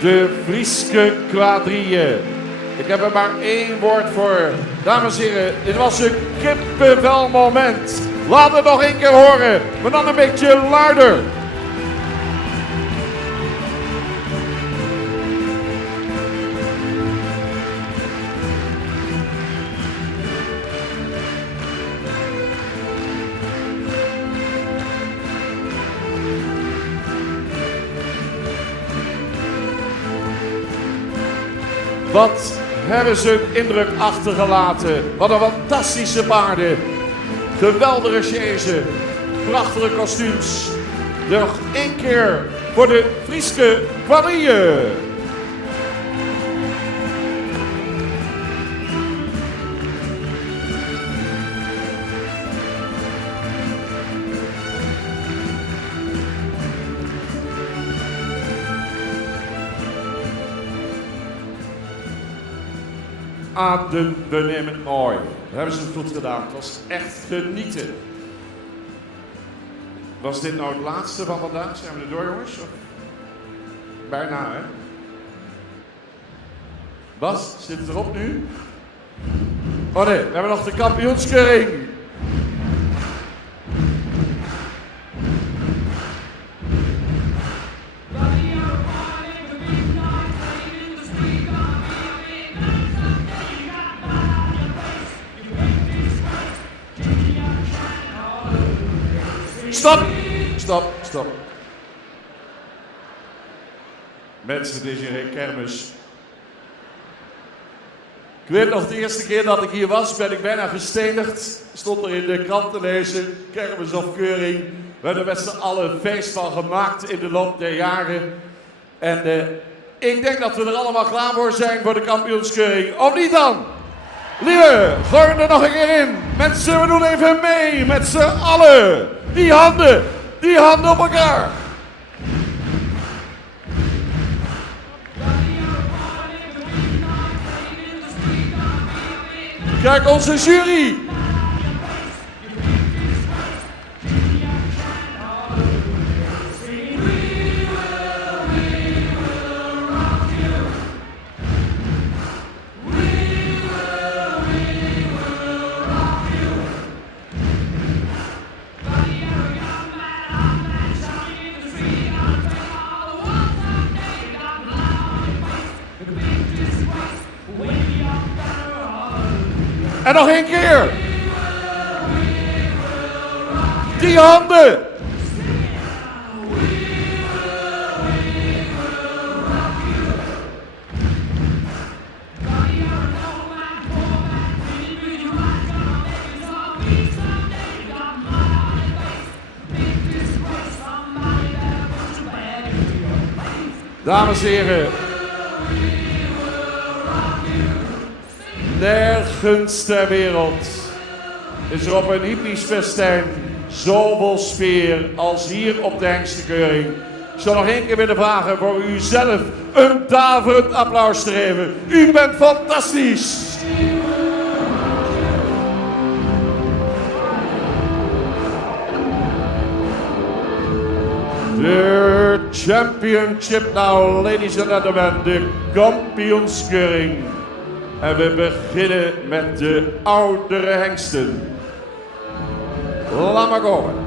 de Frieske quadrille. Ik heb er maar één woord voor. Dames en heren, dit was een kippenvel moment. Laat het nog één keer horen, maar dan een beetje luider. Wat hebben ze een indruk achtergelaten. Wat een fantastische paarden. Geweldige chaise. Prachtige kostuums. Nog één keer voor de Frieske quadrille. Adembenemend mooi. Dat hebben ze het goed gedaan. Het was echt genieten. Was dit nou het laatste van vandaag? Zijn we er door, jongens? Of? Bijna, hè? Bas, zit het erop nu? Oh nee, we hebben nog de kampioenskeuring. Stop! Stop, stop. Mensen, het is hier geen kermis. Ik weet nog de eerste keer dat ik hier was, ben ik bijna gestenigd. Stond er in de krant te lezen, kermis of keuring. We hebben er met z'n allen een feest van gemaakt in de loop der jaren. En ik denk dat we er allemaal klaar voor zijn voor de kampioenskeuring. Of niet dan? Lieve, gooi er nog een keer in. Mensen, we doen even mee met z'n allen. Die handen op elkaar. Kijk, onze jury. En nog één keer. Die handen. Dames en heren. Nergens ter wereld is er op een hippisch festijn zoveel sfeer als hier op de Hengstenkeuring. Ik zou nog één keer willen vragen voor u zelf een daverend applaus te geven. U bent fantastisch! De championship now, ladies and gentlemen, de kampioenskeuring. En we beginnen met de oudere hengsten. Laat maar komen.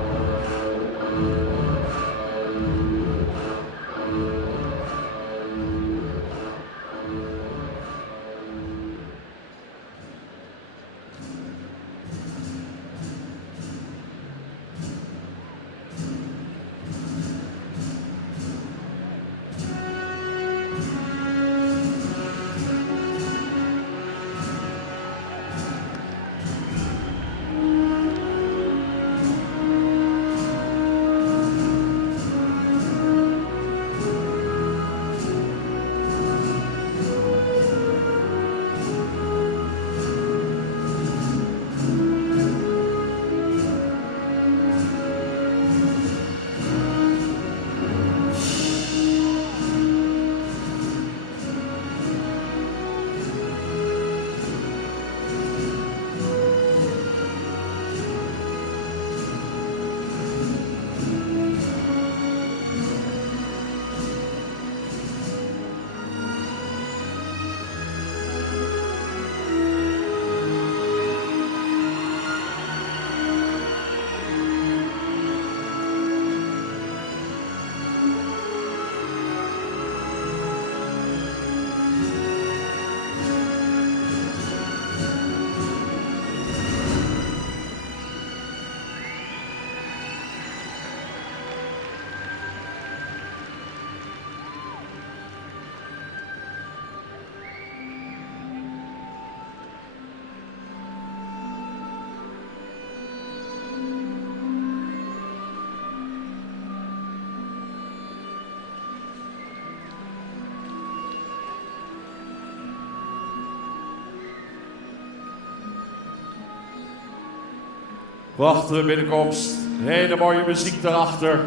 Prachtige binnenkomst, hele mooie muziek daarachter.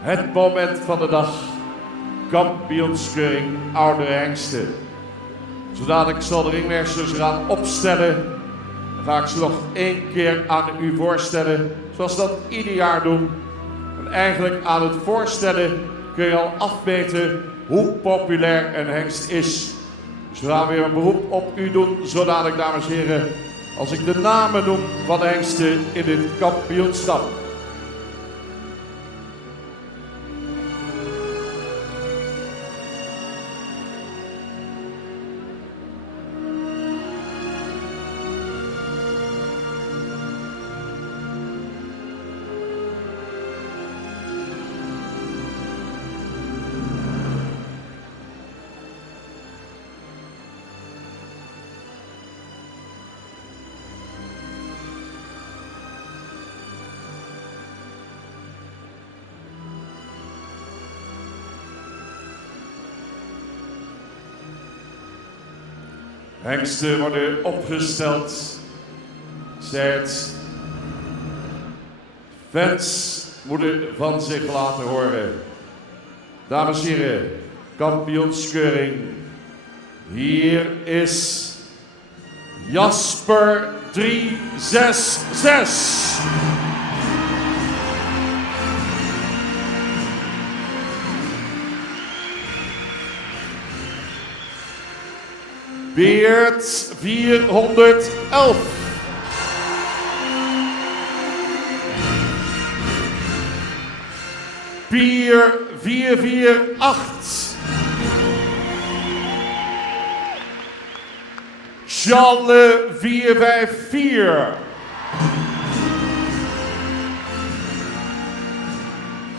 Het moment van de dag, kampioenskeuring oudere hengsten. Zodat ik zal de ringmeesters gaan opstellen. Dan ga ik ze nog 1 keer aan u voorstellen, zoals we dat ieder jaar doen. En eigenlijk aan het voorstellen kun je al afmeten hoe populair een hengst is. Dus we gaan weer een beroep op u doen, zodat ik, dames en heren, als ik de namen noem van de hengsten in dit kampioenschap. Hengsten worden opgesteld. Zet. Fans moeten van zich laten horen. Dames en heren, kampioenskeuring. Hier is Jasper 366. Beert 411. Pier 448. Challe 454.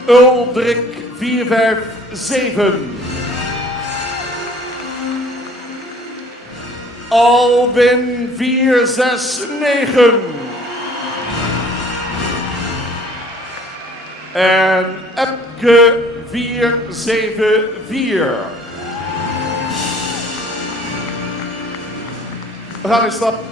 Uldrik 457. Alwin 469. En Epke 474. We gaan in stap.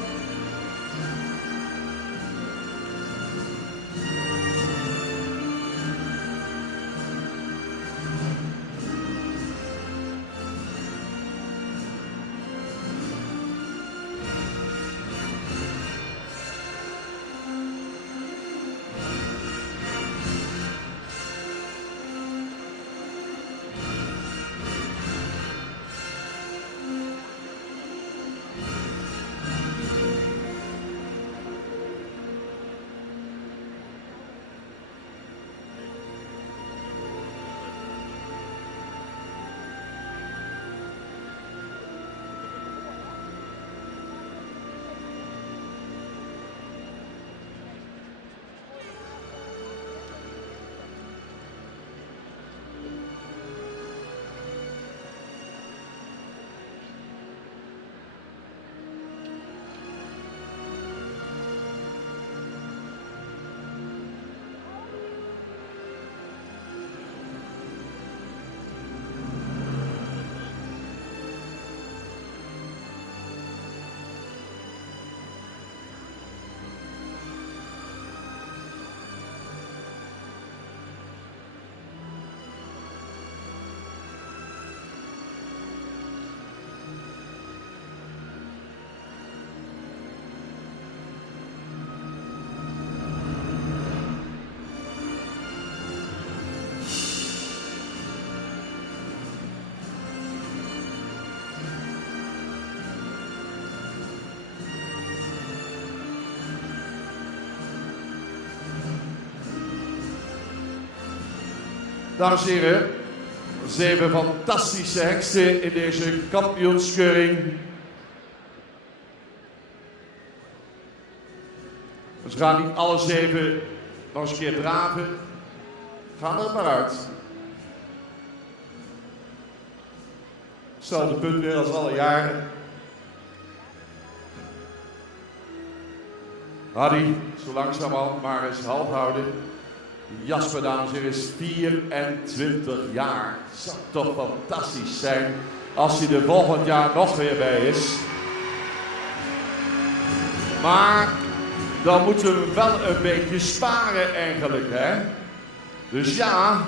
Dames en heren, 7 fantastische hengsten in deze kampioenskeuring. Dus we gaan niet alle 7 nog eens een keer draven. Gaan er maar uit. Hetzelfde punt weer als alle jaren. Hardy, zo langzamerhand maar eens half houden. Jasper, dames en heren, is 24 jaar. Het zou toch fantastisch zijn als hij er volgend jaar nog weer bij is. Maar dan moeten we wel een beetje sparen eigenlijk, hè. Dus ja,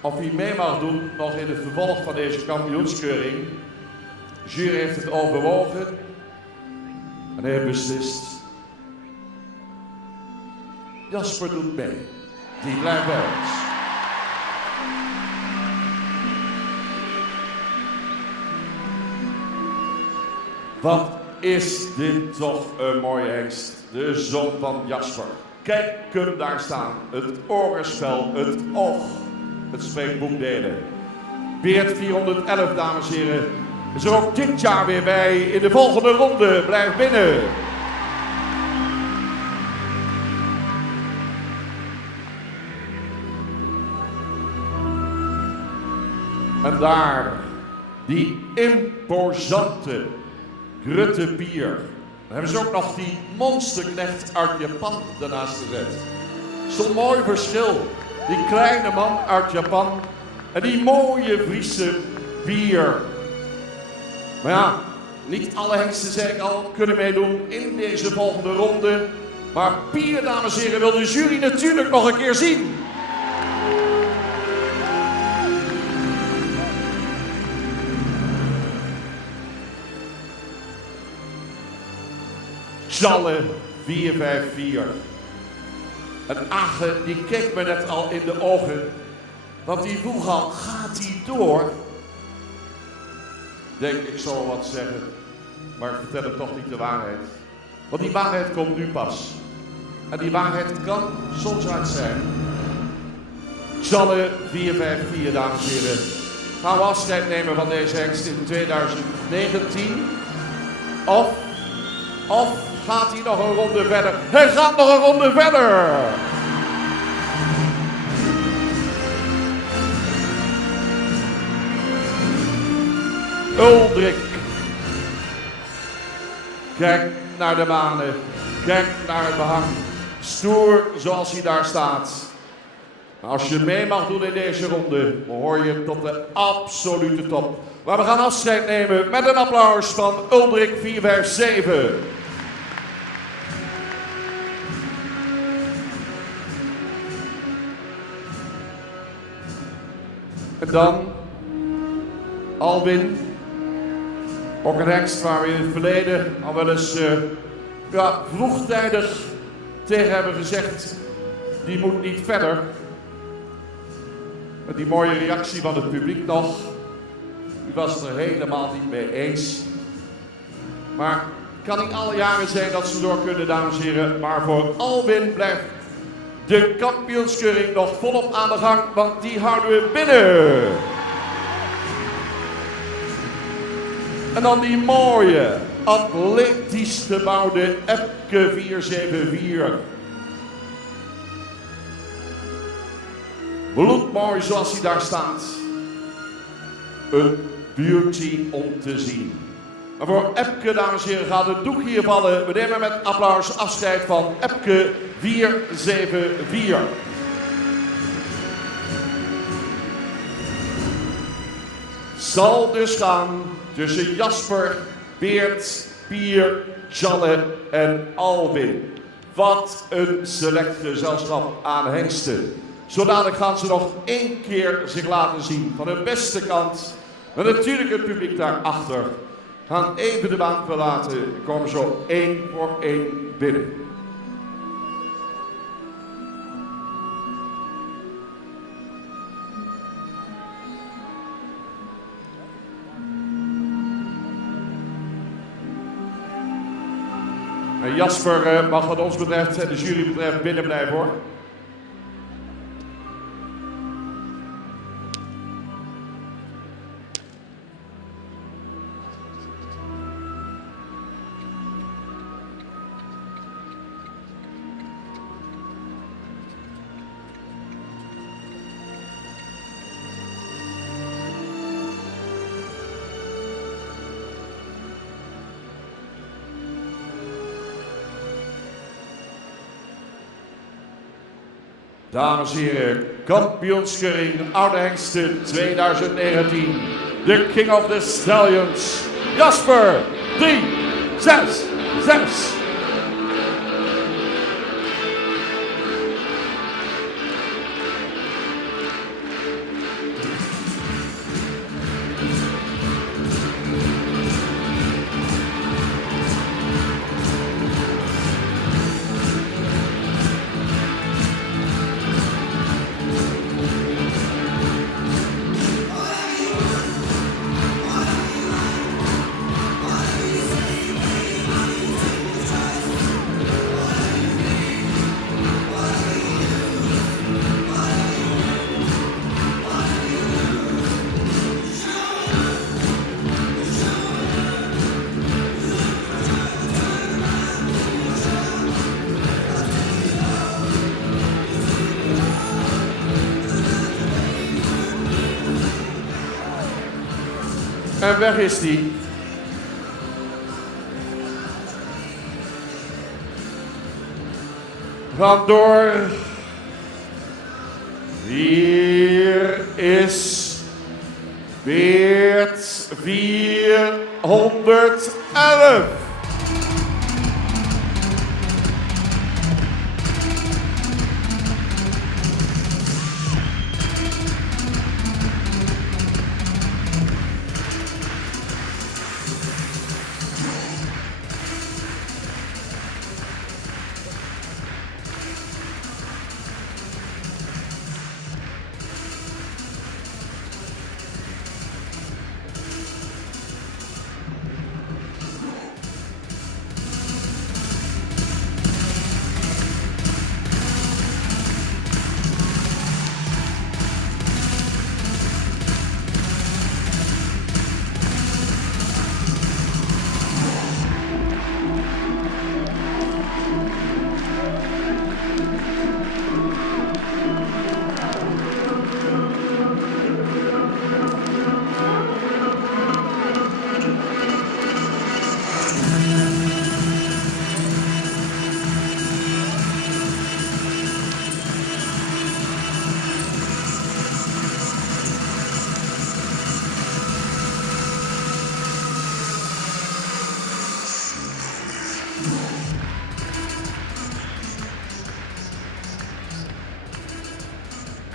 of hij mee mag doen nog in het vervolg van deze kampioenskeuring. De jury heeft het overwogen en hij heeft beslist. Jasper doet mee. Die blijft bij ons. Wat is dit toch een mooie hengst. De zoon van Jasper. Kijk hem daar staan. Het orenspel, het oog. Het spreekt boekdelen. Beert 411, dames en heren. Is er ook dit jaar weer bij in de volgende ronde. Blijf binnen. En daar, die imposante Grutte Pier. Dan hebben ze ook nog die monsterknecht uit Japan daarnaast gezet. Zo'n mooi verschil. Die kleine man uit Japan en die mooie Friese Pier. Maar ja, niet alle hengsten, zeg ik al, kunnen meedoen in deze volgende ronde. Maar Pier, dames en heren, wil de jury natuurlijk nog een keer zien. Challe 454. En Age, die keek me net al in de ogen. Want die vroeg al, gaat hij door? Ik zal wel wat zeggen. Maar ik vertel hem toch niet de waarheid. Want die waarheid komt nu pas. En die waarheid kan soms hard zijn. Challe 454, dames en heren. Gaan we afscheid nemen van deze hengst in 2019? Of gaat hij nog een ronde verder? Hij gaat nog een ronde verder! Uldrik. Kijk naar de manen. Kijk naar het behang. Stoer zoals hij daar staat. Maar als je mee mag doen in deze ronde, behoor je tot de absolute top. Maar we gaan afscheid nemen met een applaus van Uldrik 457. En dan Albin, ook een hengst waar we in het verleden al wel eens vroegtijdig tegen hebben gezegd, die moet niet verder. Met die mooie reactie van het publiek nog, u was het er helemaal niet mee eens. Maar het kan niet alle jaren zijn dat ze door kunnen, dames en heren, maar voor Albin blijft de kampioenskeuring nog volop aan de gang, want die houden we binnen. En dan die mooie, atletisch gebouwde Epke 474. Bloedmooi zoals hij daar staat. Een beauty om te zien. Maar voor Epke, dames en heren, gaat het doek hier vallen. We nemen met applaus afscheid van Epke 474. Zal dus gaan tussen Jasper, Beert, Pier, Challe en Albin. Wat een select gezelschap aan hengsten. Zo dadelijk gaan ze nog één keer zich laten zien van hun beste kant. En natuurlijk het publiek daarachter. Gaan even de baan verlaten en komen zo één voor één binnen. En Jasper mag wat ons betreft en de jury betreft binnen blijven, hoor. Dames en heren, kampioenskeuring Oude Hengsten 2019. The King of the Stallions, Jasper 366. En weg is die. We gaan door. Hier is Weert 411.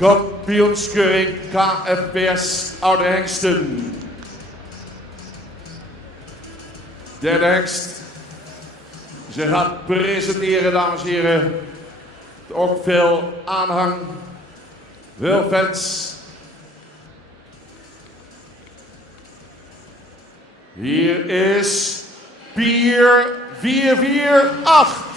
Kampioenskeuring KFPS Oude Hengsten. Derde hengst. Ze gaat presenteren, dames en heren. Ook veel aanhang. Veel fans. Hier is Pier 448.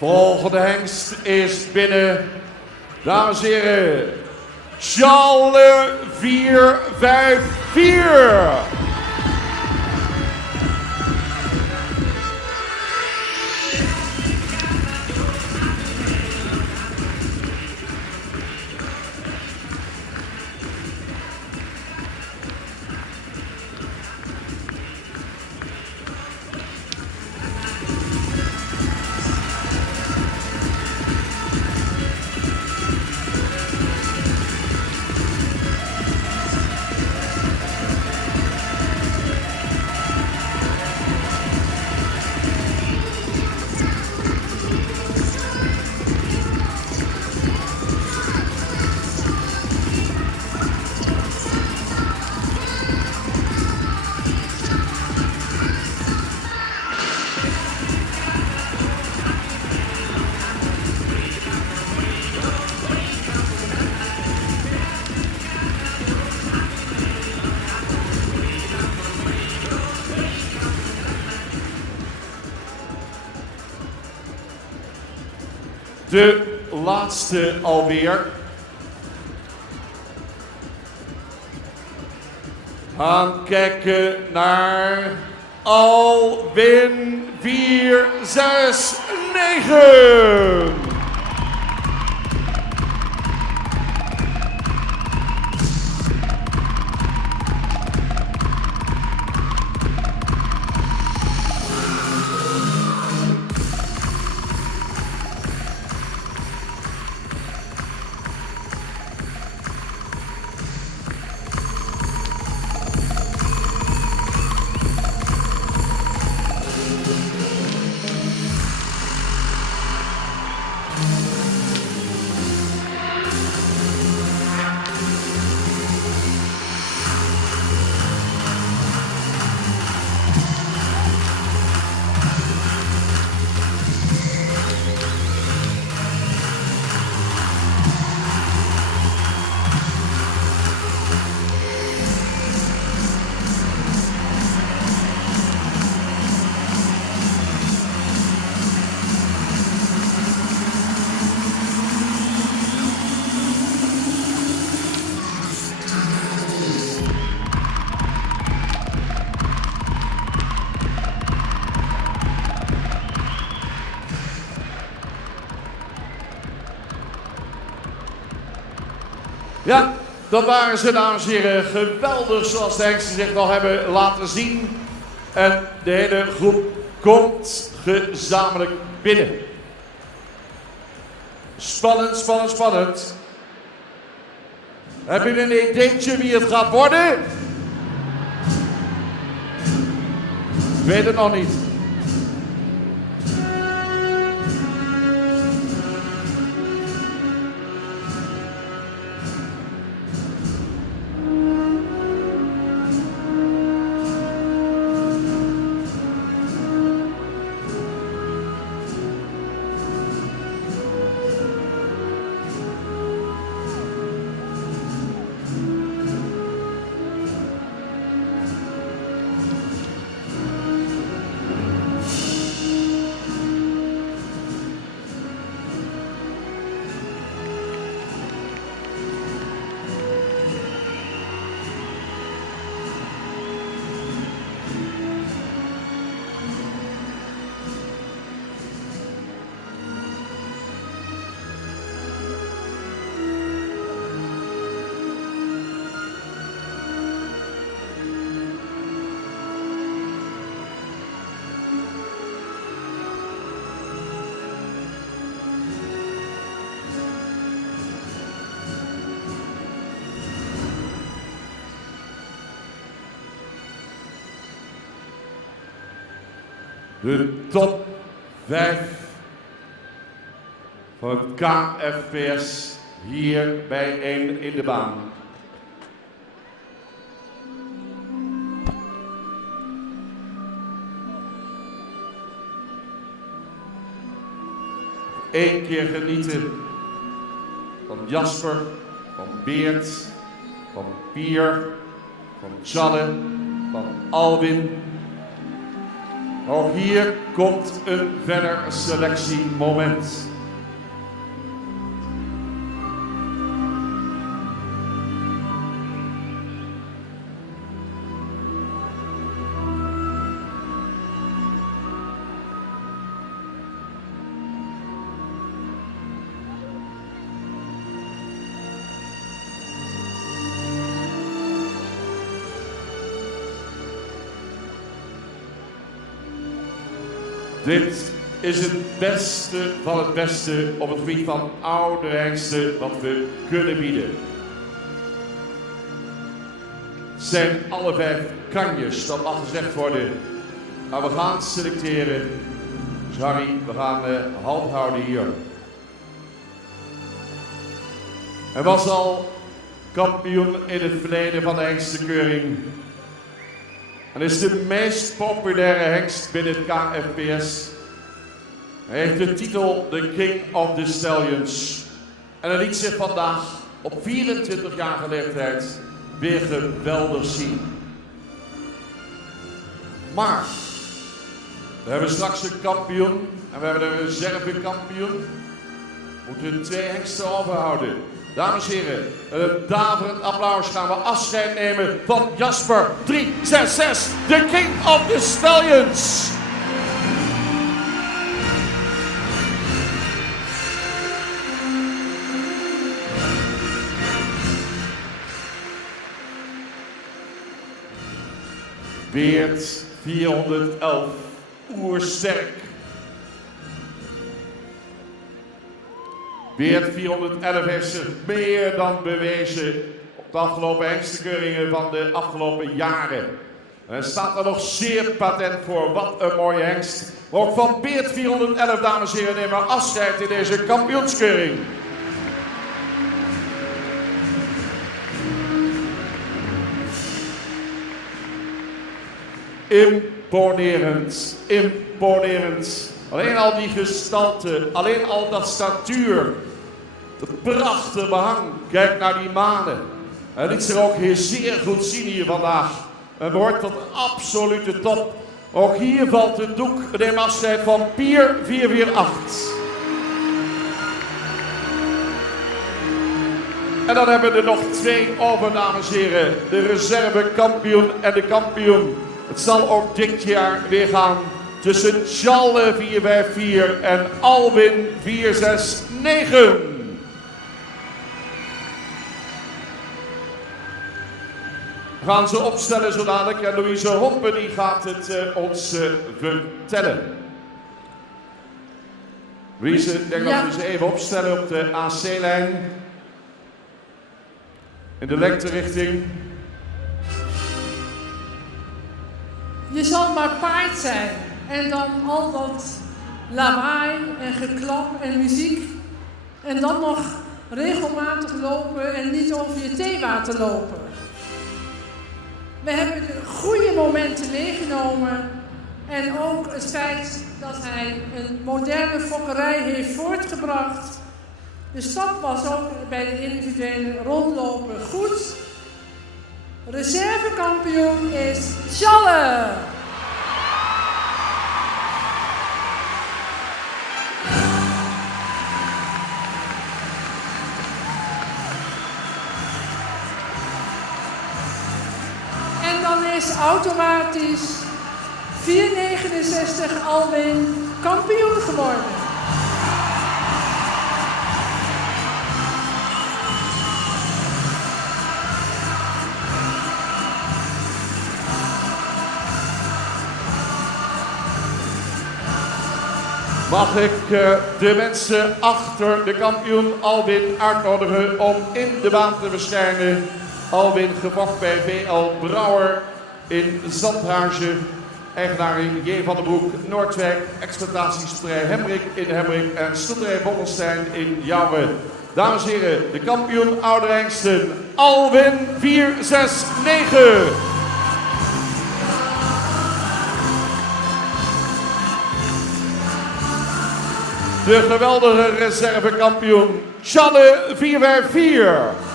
Volgende hengst is binnen, dames en heren, Charles 454. De laatste alweer. Gaan kijken naar Alwin 469. Ja, dat waren ze, dames en heren. Geweldig zoals de hengsten zich nog hebben laten zien. En de hele groep komt gezamenlijk binnen. Spannend, spannend, spannend. Heb je een ideetje wie het gaat worden? Ik weet het nog niet. De top 5 van het KFPS hier bijeen in de baan. Eén keer genieten van Jasper, van Beert, van Pier, van Tjalle, van Alwin. Ook hier komt een verder selectiemoment. Dit is het beste van het beste op het gebied van oude hengsten wat we kunnen bieden. Het zijn alle 5 kanjes, dat mag gezegd worden. Maar we gaan selecteren. Dus Harry, we gaan hand houden hier. Hij was al kampioen in het verleden van de hengstenkeuring. En is de meest populaire hengst binnen het KFPS. Hij heeft de titel The King of the Stallions. En hij liet zich vandaag op 24-jarige leeftijd weer geweldig zien. Maar we hebben straks een kampioen en we hebben een reservekampioen. We moeten 2 hengsten overhouden. Dames en heren, een daverend applaus gaan we afscheid nemen van Jasper 366, the King of the Stallions. Beert 411, oersterk. Beert 411 heeft zich meer dan bewezen op de afgelopen hengstenkeuringen van de afgelopen jaren. En staat er nog zeer patent voor. Wat een mooie hengst. Maar ook van Beert 411, dames en heren, nemen we afscheid in deze kampioenskeuring. Imponerend, imponerend. Alleen al die gestalte, alleen al dat statuur, het prachtige behang. Kijk naar die manen. Hij liet zich ook zeer goed zien hier vandaag. En behoort tot de absolute top. Ook hier valt de doek. We nemen afscheid van Pier 448. En dan hebben we er nog 2 over, dames en heren. De reservekampioen en de kampioen. Het zal ook dit jaar weer gaan tussen Tjalle 454 en Alwin 469. gaan ze opstellen zo dadelijk. En Louise Hompen die gaat het ons vertellen. Louise, ik denk dat we ze even opstellen op de AC-lijn. In de lengterichting. Je zal maar paard zijn en dan al dat lawaai en geklap en muziek. En dan nog regelmatig lopen en niet over je theewater lopen. We hebben de goede momenten meegenomen en ook het feit dat hij een moderne fokkerij heeft voortgebracht. De stap was ook bij de individuele rondlopen goed. Reservekampioen is Tjalle. En dan is automatisch 4,69 Alwin kampioen geworden. Mag ik de mensen achter de kampioen Alwin uitnodigen om in de baan te verschijnen. Alwin gevochten bij B.L. Brouwer in Zandhuizen. Eigenaar in J. van den Broek, Noordwijk, exploitatiespoederij Hemrik in Hemrik en stoeterij Bommelstein in Jouwen. Dames en heren, de kampioen Ouderengsten, Alwin 469. De geweldige reservekampioen Tjalle 454.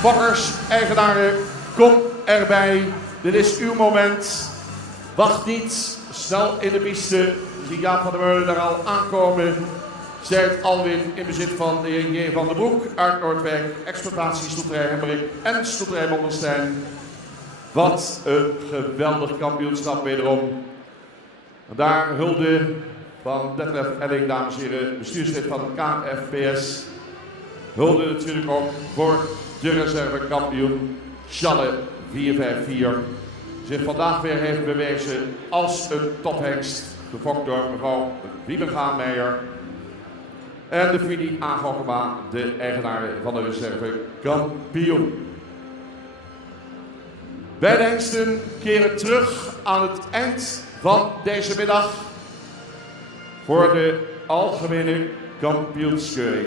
Fokkers, eigenaren, kom erbij. Dit is uw moment. Wacht niet. Snel in de piste. Je ziet Jaap van der Meulen daar al aankomen. Zegt Alwin in bezit van de heer J. van den Broek uit Noordwijk. Exploitatie stoeterij Hemrik en stoeterij Bommelstein. Wat een geweldig kampioenschap wederom. Daar hulde van Detlef Elling, dames en heren, bestuurslid van het KFPS. Hulde natuurlijk ook voor de reservekampioen Tjalle 454. Zich vandaag weer heeft bewezen als een tophengst. Gefokt door mevrouw Wiebengaanmeijer. En de Fini Agokema, de eigenaar van de reservekampioen. Beide hengsten keren terug aan het eind van deze middag voor de algemene kampioenskeuring.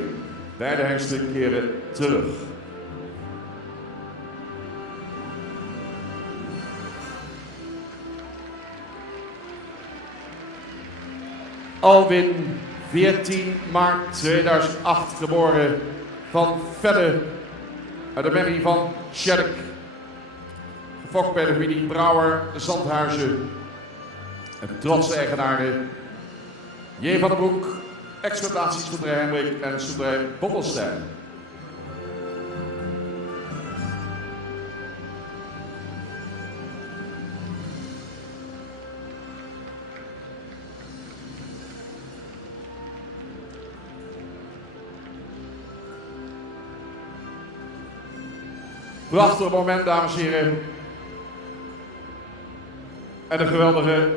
Beide hengsten keren terug. Alwin, 14 maart 2008 geboren, van Velle, uit de merrie van Tjerk. Gefokt bij de familie Brouwer, Zandhuizen. En trotse eigenaren J. van den Broek, exploitatiespoederij Hemrik en stoeterij Bommelstein. Prachtig moment, dames en heren. En een geweldige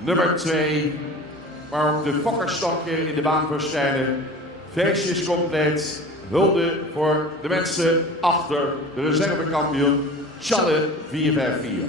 nummer 2, waarop de fokkers dan keer in de baan verschijnen. Feestje is compleet. Hulde voor de mensen achter de reservekampioen Tjalle 454.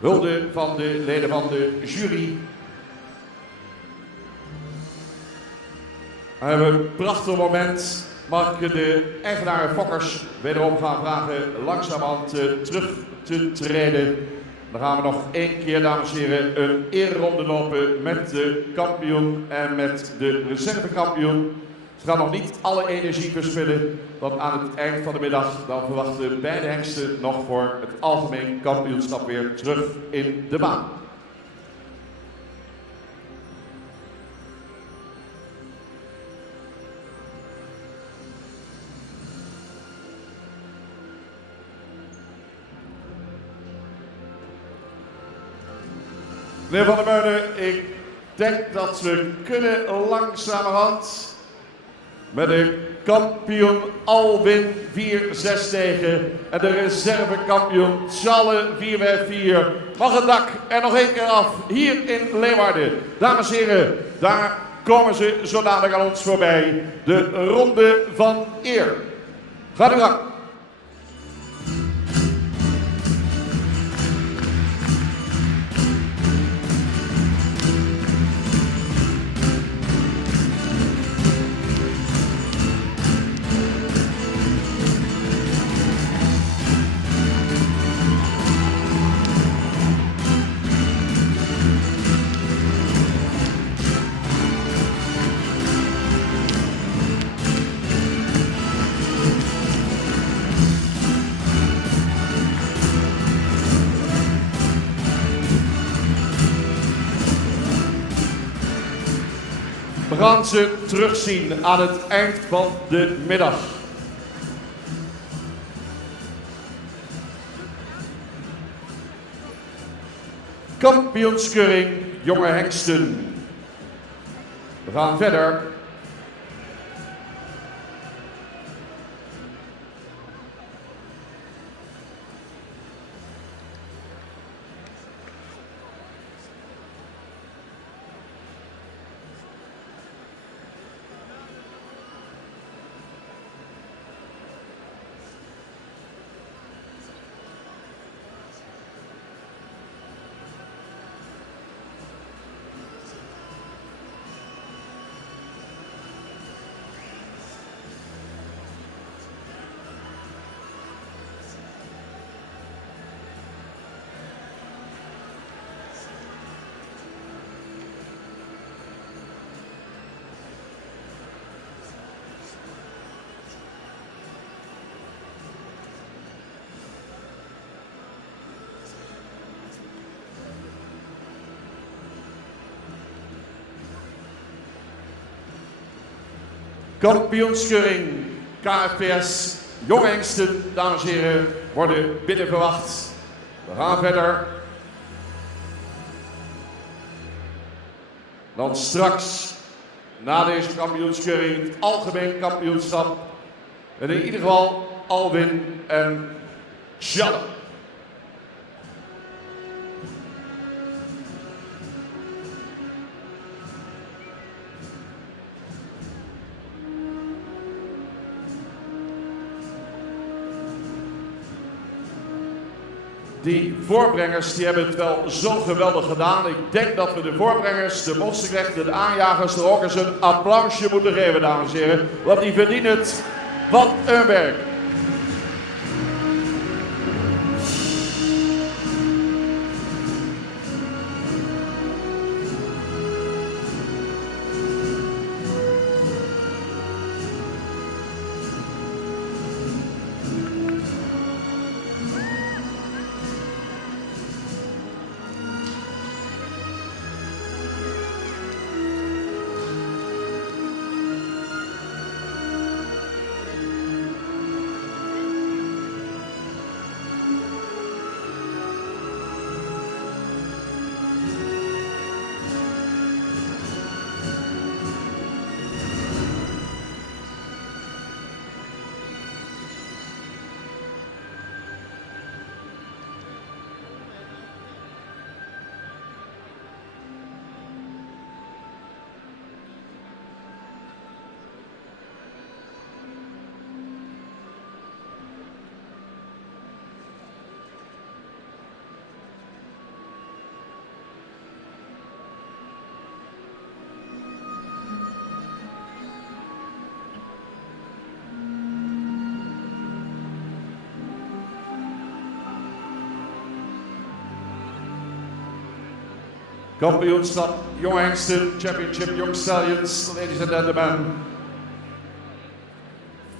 Hulde van de leden van de jury. We hebben een prachtig moment. Mag ik de eigenaren fokkers wederom gaan vragen langzamerhand terug te treden. Dan gaan we nog één keer, dames en heren, een ereronde lopen met de kampioen en met de reservekampioen. Ze gaan nog niet alle energie verspillen, want aan het eind van de middag dan verwachten beide hengsten nog voor het algemeen kampioenschap weer terug in de baan. Meneer Van der Meulen, ik denk dat we kunnen langzamerhand met de kampioen Alwin 469 en de reservekampioen Tjalle 454. Mag het dak er nog één keer af, hier in Leeuwarden. Dames en heren, daar komen ze zo dadelijk aan ons voorbij. De ronde van eer. Gaat u gang. We gaan ze terugzien aan het eind van de middag. Kampioenskeuring jonge hengsten. We gaan verder. Kampioenskeuring KFPS jonge hengsten, dames en heren, worden binnen verwacht. We gaan verder. Dan straks, na deze kampioenskeuring, het algemeen kampioenschap. En in ieder geval Alwin en Tjalle. Die voorbrengers die hebben het wel zo geweldig gedaan. Ik denk dat we de voorbrengers, de monsterknechten, de aanjagers er ook eens een applausje moeten geven, dames en heren. Want die verdienen het. Wat een werk. Kampioenschap Jonge Hengsten, Championship Young Stallions, ladies and gentlemen.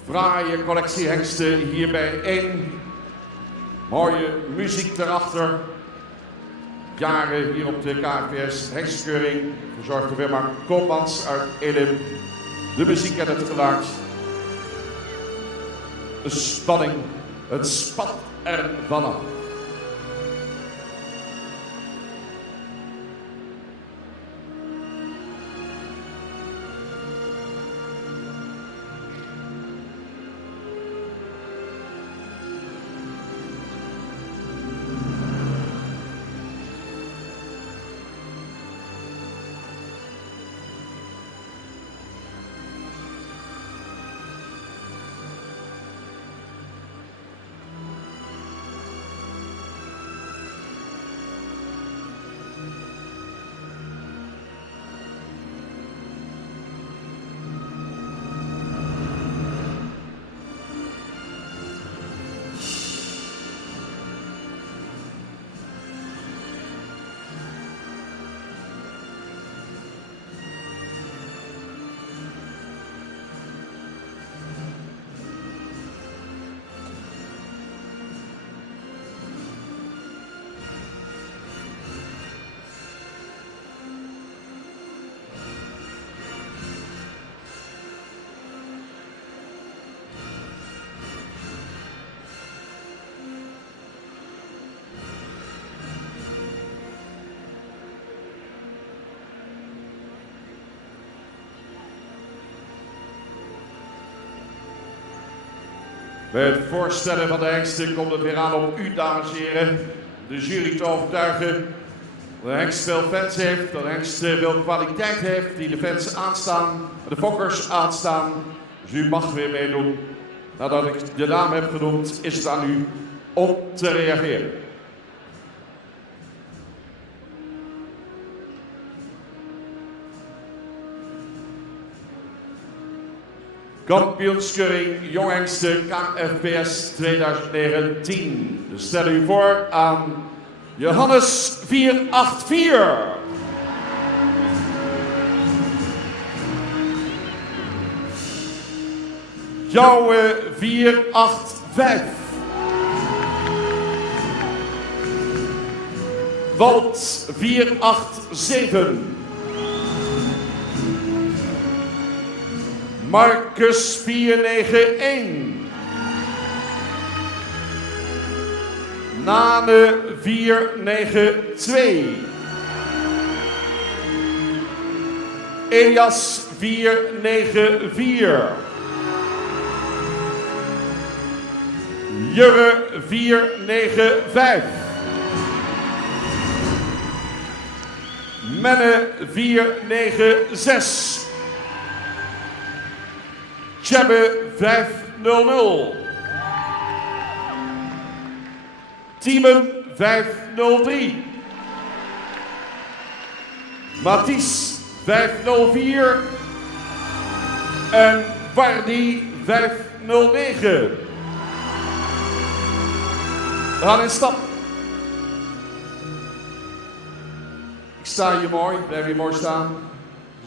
Fraaie collectie hengsten hier bijeen. Mooie muziek erachter. Jaren hier op de KFPS hengstenkeuring, verzorgd door Wilma Koopmans uit Elim. De muziek en het geluid. De spanning, het spat ervan af. Bij het voorstellen van de hengsten komt het weer aan op u, dames en heren, de jury te overtuigen dat de hengst veel fans heeft, dat de hengst veel kwaliteit heeft, die de fans aanstaan, de fokkers aanstaan. Dus u mag weer meedoen. Nadat ik de naam heb genoemd, is het aan u om te reageren. Kampioenskeuring Jong Hengsten KFPS 2019. Dus stel u voor aan Johannes 484. Jouwe 485. Walt 487. Marcus 491. Nane 492. Elias 494. Jurre 495. Menne 496. Tjebbe 500. Tiemen 503. Mathies 504. En Wardi 509. We gaan in stap. Ik sta hier mooi, blijf hier mooi staan.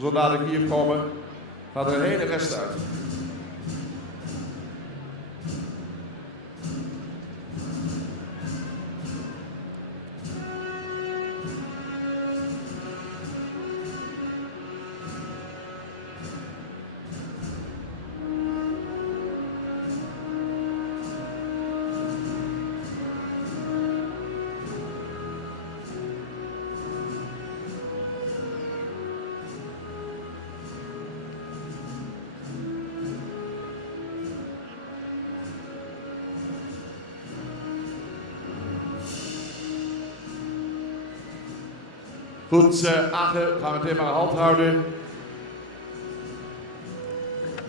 Zodra ik hier kom, gaat er een hele rest uit. Goed, Age, gaan we meteen maar een hand houden.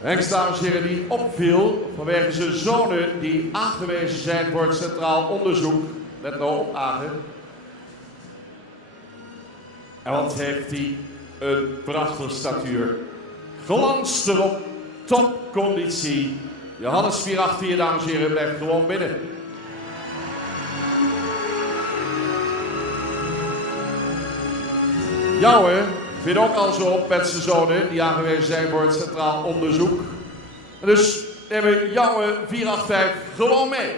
Hengst, dames en heren, die opviel vanwege zijn zonen die aangewezen zijn voor het Centraal Onderzoek. Let nou op, Age. En wat heeft hij een prachtige statuur. Glans erop, topconditie. Johannes 484, dames en heren, blijft gewoon binnen. Jouwe vindt ook al zo op met zijn zonen die aangewezen zijn voor het Centraal Onderzoek. En dus nemen Jouwe 485 gewoon mee.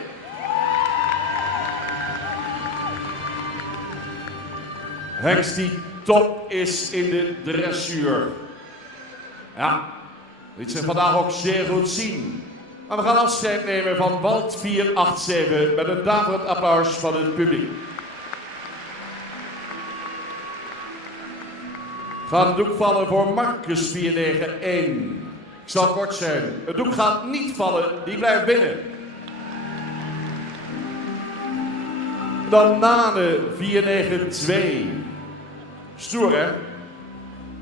Hengst die top is in de dressuur. Ja, liet zich vandaag ook zeer goed zien. Maar we gaan afscheid nemen van Walt 487 met een daverend applaus van het publiek. Gaat het doek vallen voor Marcus 491. Ik zal kort zijn. Het doek gaat niet vallen, die blijft binnen. Dan Nane 492. Stoer, hè?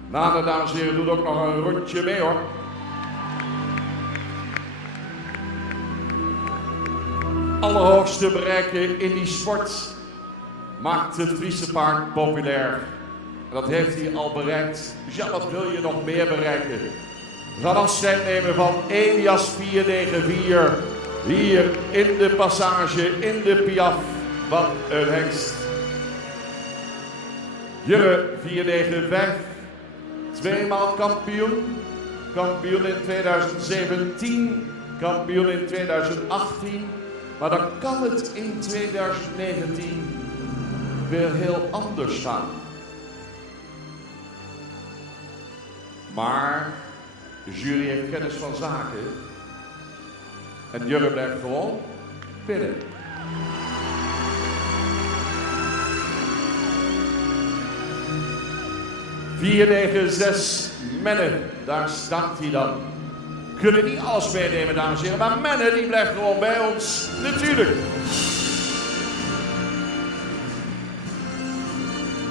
Nane, dames en heren, doet ook nog een rondje mee, hoor. Allerhoogste bereiken in die sport maakt het Friese paard populair. En dat heeft hij al bereikt. Dus ja, wat wil je nog meer bereiken? We gaan afscheid nemen van Elias 494. Hier in de passage, in de Piaf. Wat een hengst. Jurre 495. Tweemaal kampioen. Kampioen in 2017. Kampioen in 2018. Maar dan kan het in 2019 weer heel anders gaan. Maar de jury heeft kennis van zaken. En Jurre blijft gewoon binnen. ...496 Menne, daar staat hij dan. kunnen niet alles meenemen, dames en heren. Maar Menne, die blijft gewoon bij ons. Natuurlijk.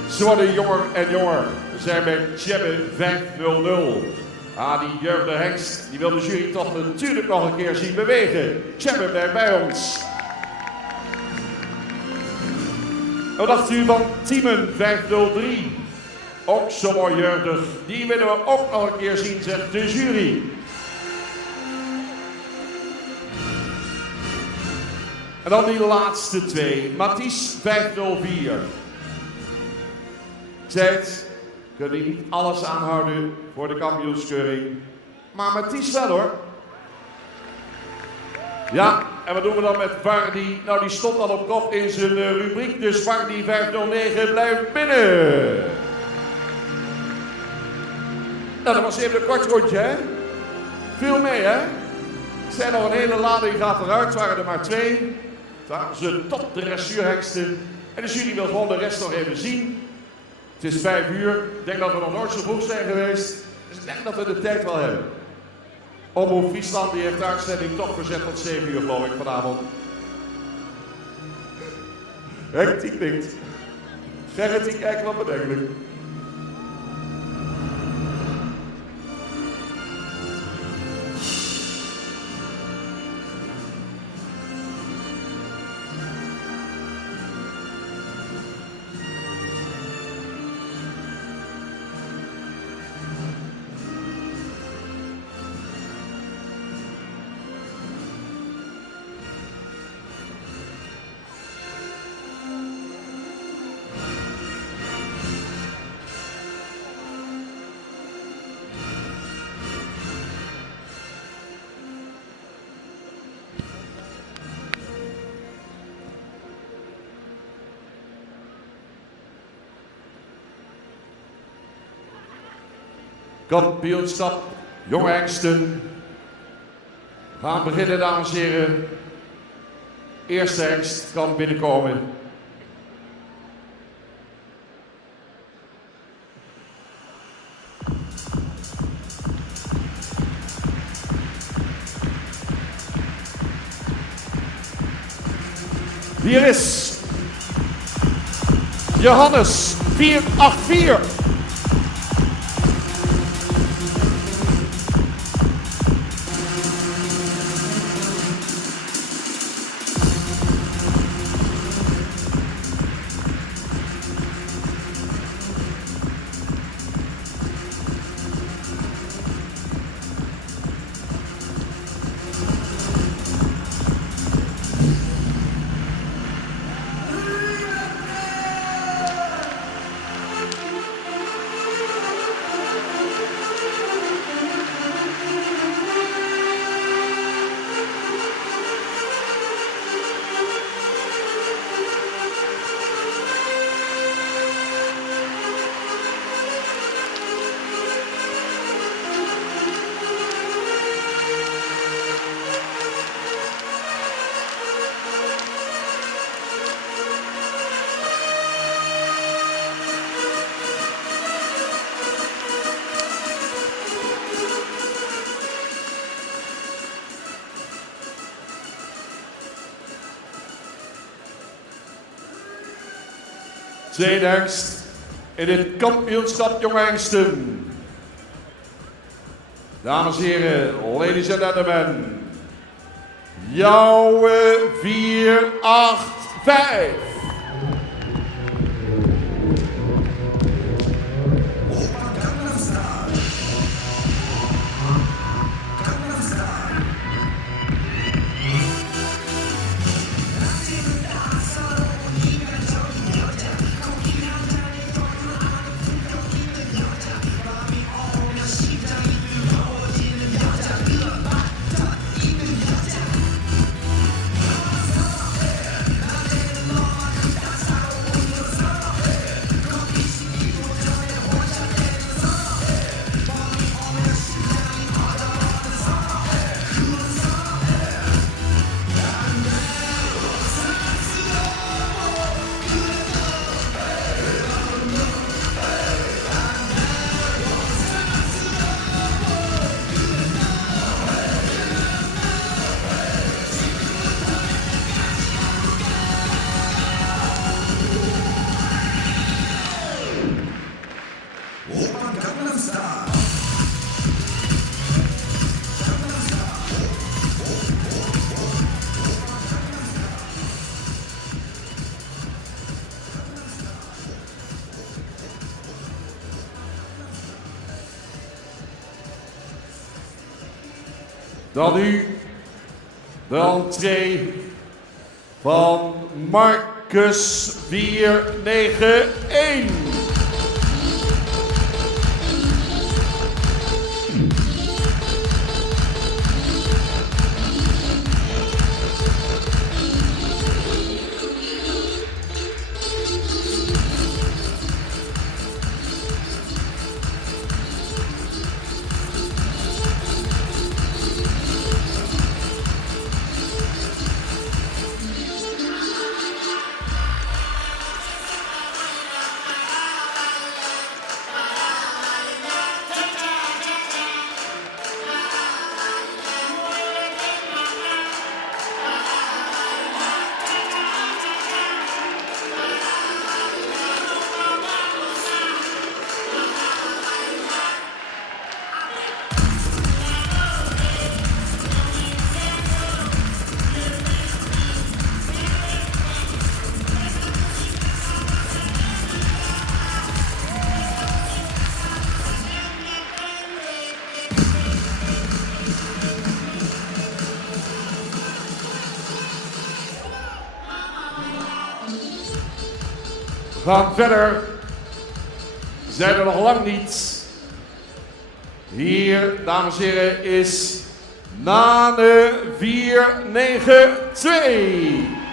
Ze worden jonger en jonger. We zijn bij Tjebbe 500. Die jeugdige hengst, die wil de jury toch natuurlijk nog een keer zien bewegen. Tjebbe blijft bij ons. Wat dacht u van Tiemen 503? Ook zo mooi jeugdig. Die willen we ook nog een keer zien, zegt de jury. En dan die laatste twee. Mathies 504. Tijd, kunnen niet alles aanhouden voor de kampioenskeuring. Maar Mathies wel hoor. Ja, en wat doen we dan met Vardy? Nou, die stond al op kop in zijn rubriek, dus Vardy 509 blijft binnen. Nou, dat was even een kort rondje, hè? Veel mee, hè? Er zijn nog een hele lading, gaat eruit, het waren er maar 2. Het waren ze top dressuurhengsten. En de jury wil gewoon de rest nog even zien. Het is 5 uur, ik denk dat we nog nooit zo vroeg zijn geweest. Dus ik denk dat we de tijd wel hebben. Omroep Friesland die heeft de uitzending toch verzet tot 7 uur geloof ik vanavond. Gerrit die klinkt. Gerrit die kijkt wat bedenkelijk. Kampioenschap jonge hengsten. We gaan beginnen, dames en heren. Eerste hengst kan binnenkomen. Hier is Johannes 484. Tweede hengst in het kampioenschap jonge hengsten. Dames en heren, ladies and gentlemen. Jouwe 485. Dan nu de entree van Marcus 491. We gaan verder. We zijn er nog lang niet. Hier, dames en heren, is Nane 492.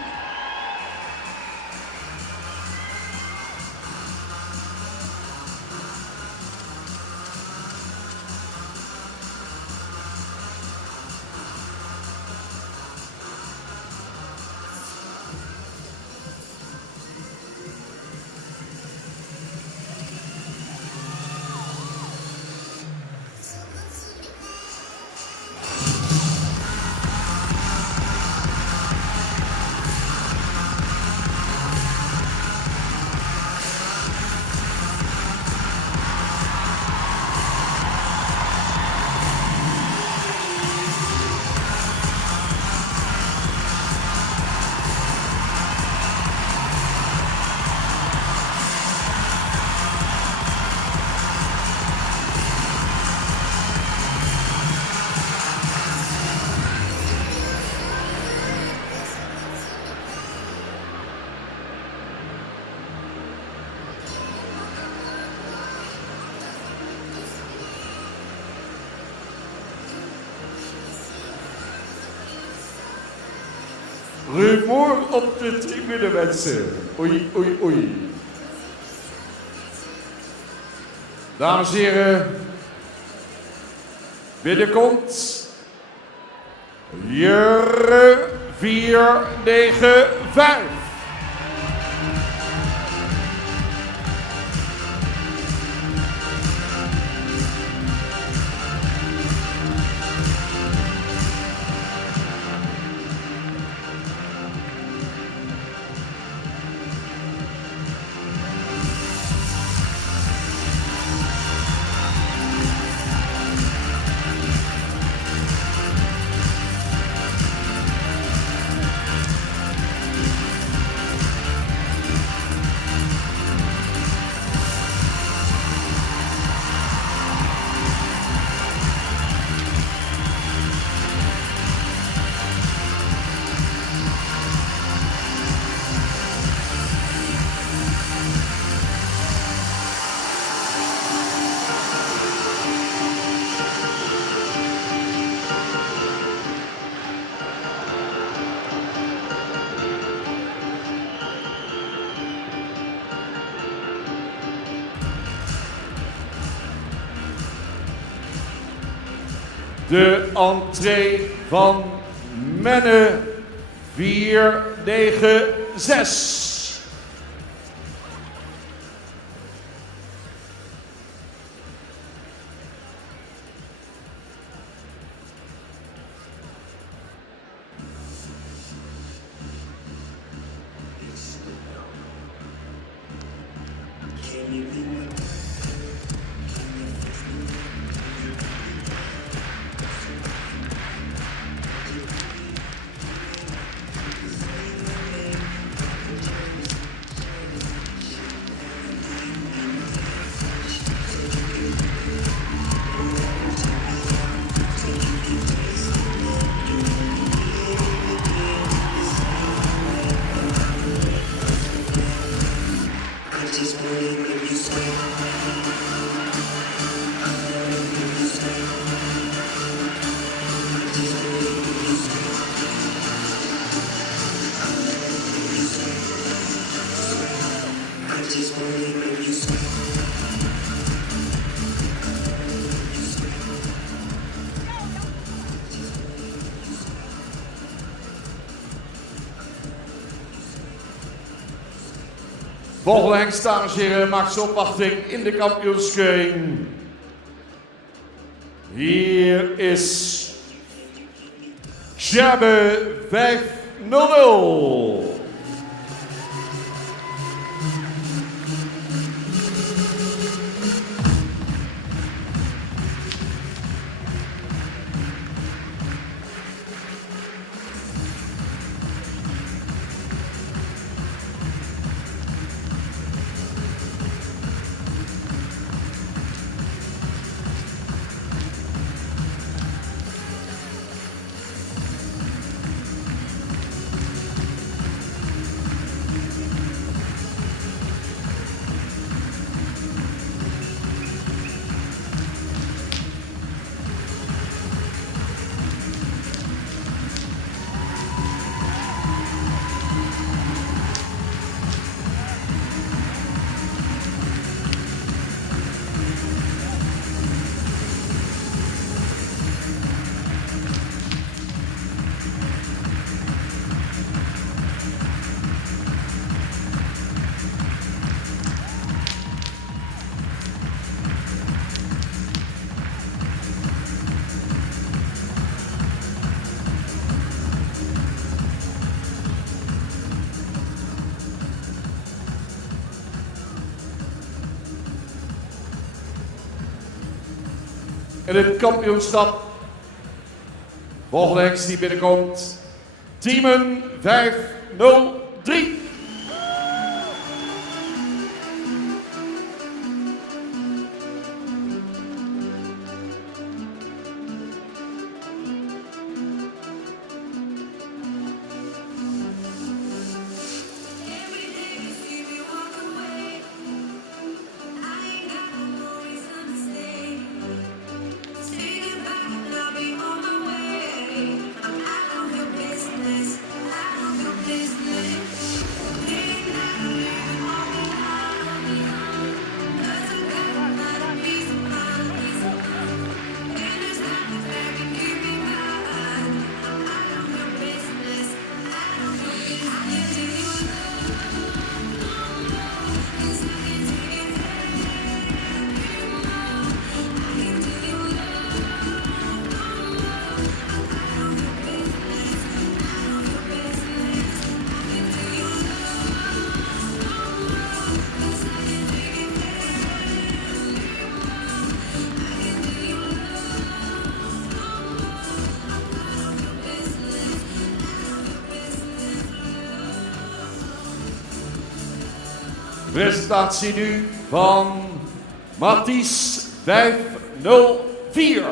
Rumoer op de tribune, mensen. Oei, oei, oei. Dames en heren, binnenkomt Jurre 495. De entree van Menne 496. Volgende hengst, dames en heren, maakt zijn opwachting in de kampioenskeuring. Hier is Shabbe 500. In het kampioenschap. Volgende hengst die binnenkomt. Teamen 503. Presentatie nu van Mathies 504.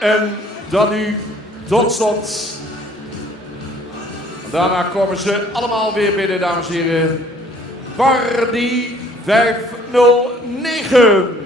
En dan nu tot slot. Daarna komen ze allemaal weer binnen, dames en heren. Bardi 509.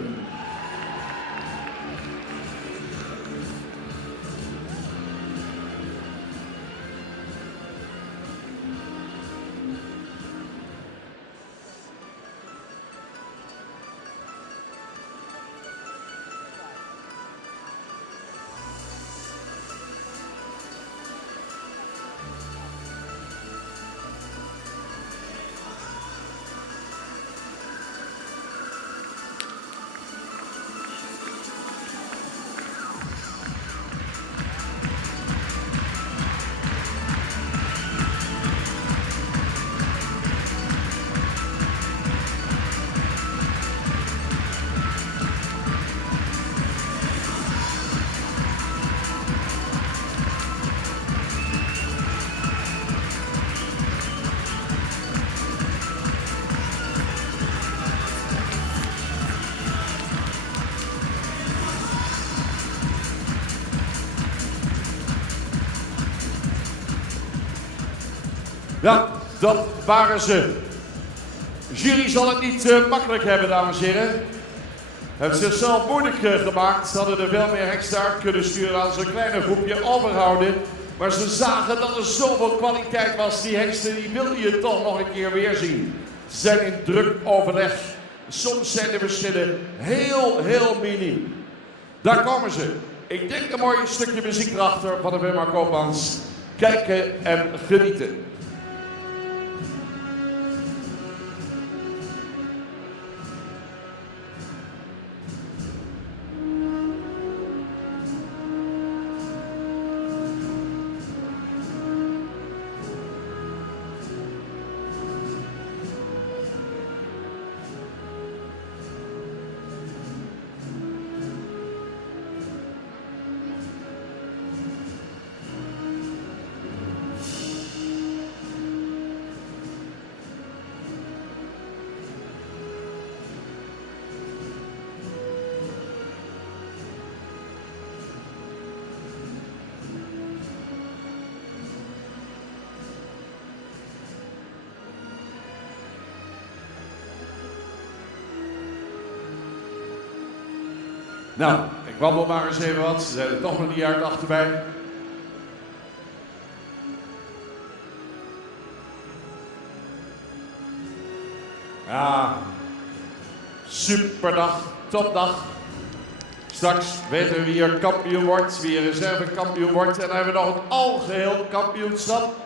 Ja, dat waren ze. De jury zal het niet makkelijk hebben, dames en heren. Hebben zichzelf moeilijk gemaakt. Ze hadden er veel meer hengsten uit kunnen sturen als een kleiner groepje overhouden. Maar ze zagen dat er zoveel kwaliteit was. Die hengsten die wil je toch nog een keer weer zien. Ze zijn in druk overleg. Soms zijn de verschillen heel miniem. Daar komen ze. Ik denk een mooi stukje muziek erachter van de firma Koopmans. Kijken en genieten. Nou, ik wandel maar eens even wat. Ze zijn er toch nog niet uit achterbij. Ja, superdag, topdag. Straks weten we wie er kampioen wordt, wie er reservekampioen wordt. En dan hebben we nog een algeheel kampioenschap.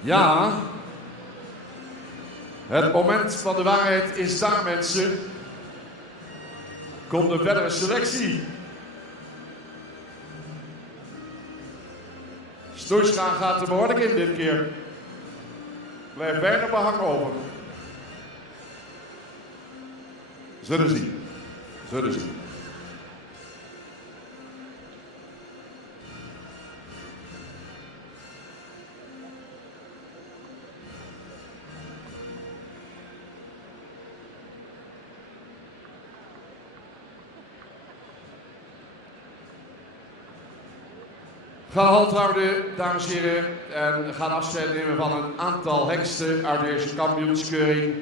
Ja, het moment van de waarheid is daar, mensen. Komt de verdere selectie. Stoeistra gaat er behoorlijk in dit keer. Blijft weinig behang over. Zullen zien. Zullen zien. Gaan halt houden, dames en heren, en gaan afscheid nemen van een aantal hengsten uit deze kampioenskeuring.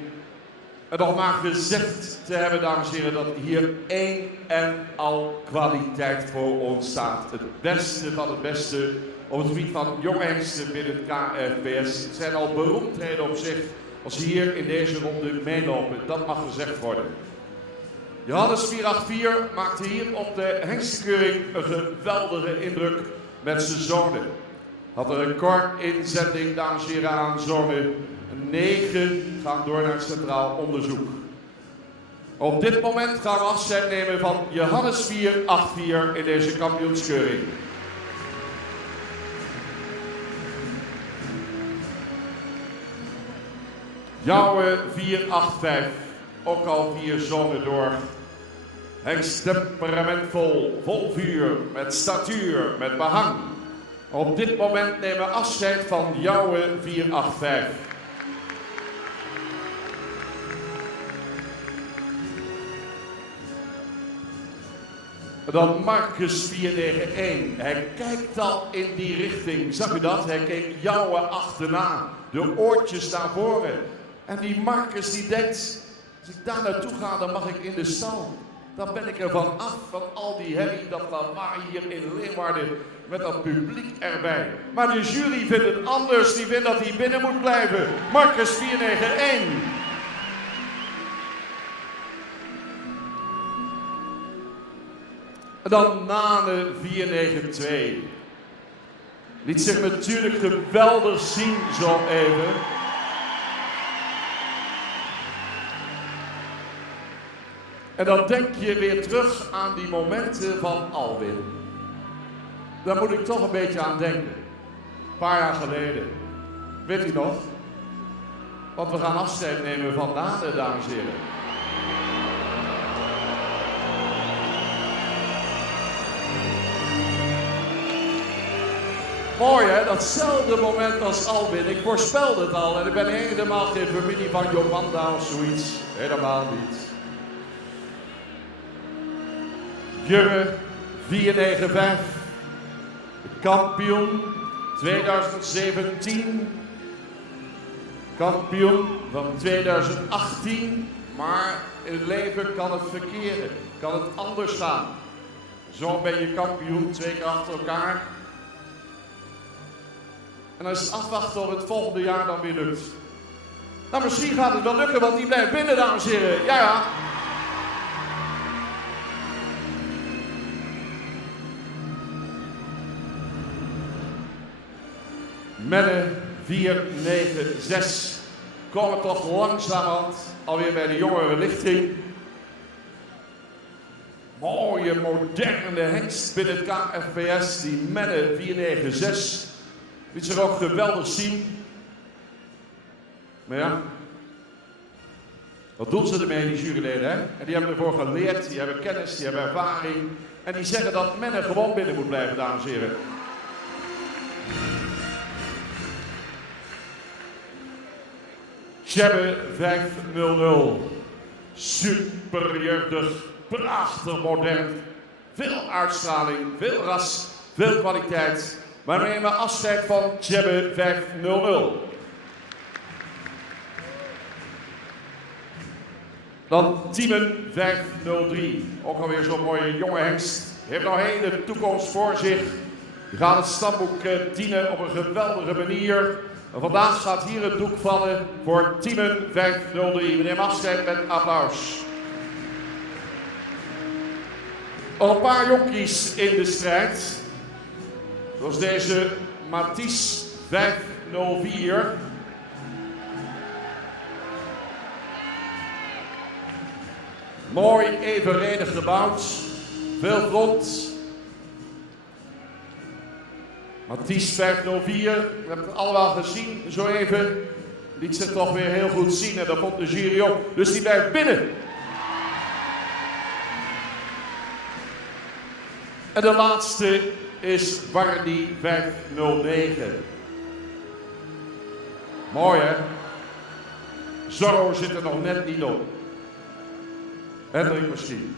En nog maar gezegd te hebben, dames en heren, dat hier één en al kwaliteit voor ons staat. Het beste van het beste op het gebied van jonge hengsten binnen het KFPS. Het zijn al beroemdheden op zich als ze hier in deze ronde meelopen. Dat mag gezegd worden. Johannes 484 maakte hier op de hengstenkeuring een geweldige indruk met zijn zonen. Had een recordinzending, dames en heren, aan zonen. 9 gaan door naar het centraal onderzoek. Op dit moment gaan we afscheid nemen van Johannes 484 in deze kampioenskeuring. Jouwe 485, ook al 4 zonen door. Hengst temperamentvol, vol vuur, met statuur, met behang. Op dit moment nemen we afscheid van Jouwe 485. Dan Marcus 491. Hij kijkt al in die richting. Zag u dat? Hij keek Jouwe achterna. De oortjes naar voren. En die Marcus die denkt, als ik daar naartoe ga, dan mag ik in de stal. Dan ben ik er van af, van al die herrie, dat lawaai hier in Leeuwarden, met dat publiek erbij. Maar de jury vindt het anders, die vindt dat hij binnen moet blijven. Marcus 491. En dan Nane 492. Liet zich natuurlijk geweldig zien zo even. En dan denk je weer terug aan die momenten van Alwin. Daar moet ik toch een beetje aan denken. Een paar jaar geleden. Weet u nog? Want we gaan afscheid nemen van Nane, dames en heren. Mooi hè, datzelfde moment als Alwin. Ik voorspelde het al en ik ben helemaal geen familie van Jomanda of zoiets. Helemaal niet. Jurre 495, kampioen 2017, kampioen van 2018, maar in het leven kan het verkeren, kan het anders gaan. Zo ben je kampioen 2 keer achter elkaar. En dan is het afwachten of het volgende jaar dan weer lukt. Nou, misschien gaat het wel lukken, want die blijft binnen, dames en heren. Ja, ja. Menne 496 komen toch langzamerhand alweer bij de jongere lichting. Mooie, moderne hengst binnen het KFPS, die Menne 496. Liet zich ook geweldig zien. Maar ja, wat doen ze ermee, die juryleden, hè? En die hebben ervoor geleerd, die hebben kennis, die hebben ervaring. En die zeggen dat Menne gewoon binnen moet blijven, dames en heren. Tjebbe 500. Super jeugdig, prachtig modern. Veel uitstraling, veel ras, veel kwaliteit. Maar we nemen afscheid van Tjebbe 500. Dan Tiemen 503. Ook alweer zo'n mooie jonge hengst. Heeft nog een hele toekomst voor zich. Die gaat het stamboek dienen op een geweldige manier. En vandaag gaat hier het doek vallen voor Tiemen 503. We nemen afscheid met applaus. Al een paar jonkies in de strijd. Zoals deze Mathies 504. Mooi evenredig gebouwd. Veel grond. Mathies 504, we hebben het allemaal gezien zo even. Liet zich toch weer heel goed zien en dat vond de jury ook. Dus die blijft binnen. En de laatste is Wardy 509. Mooi hè? Zorro zit er nog net niet op. Hendrik misschien.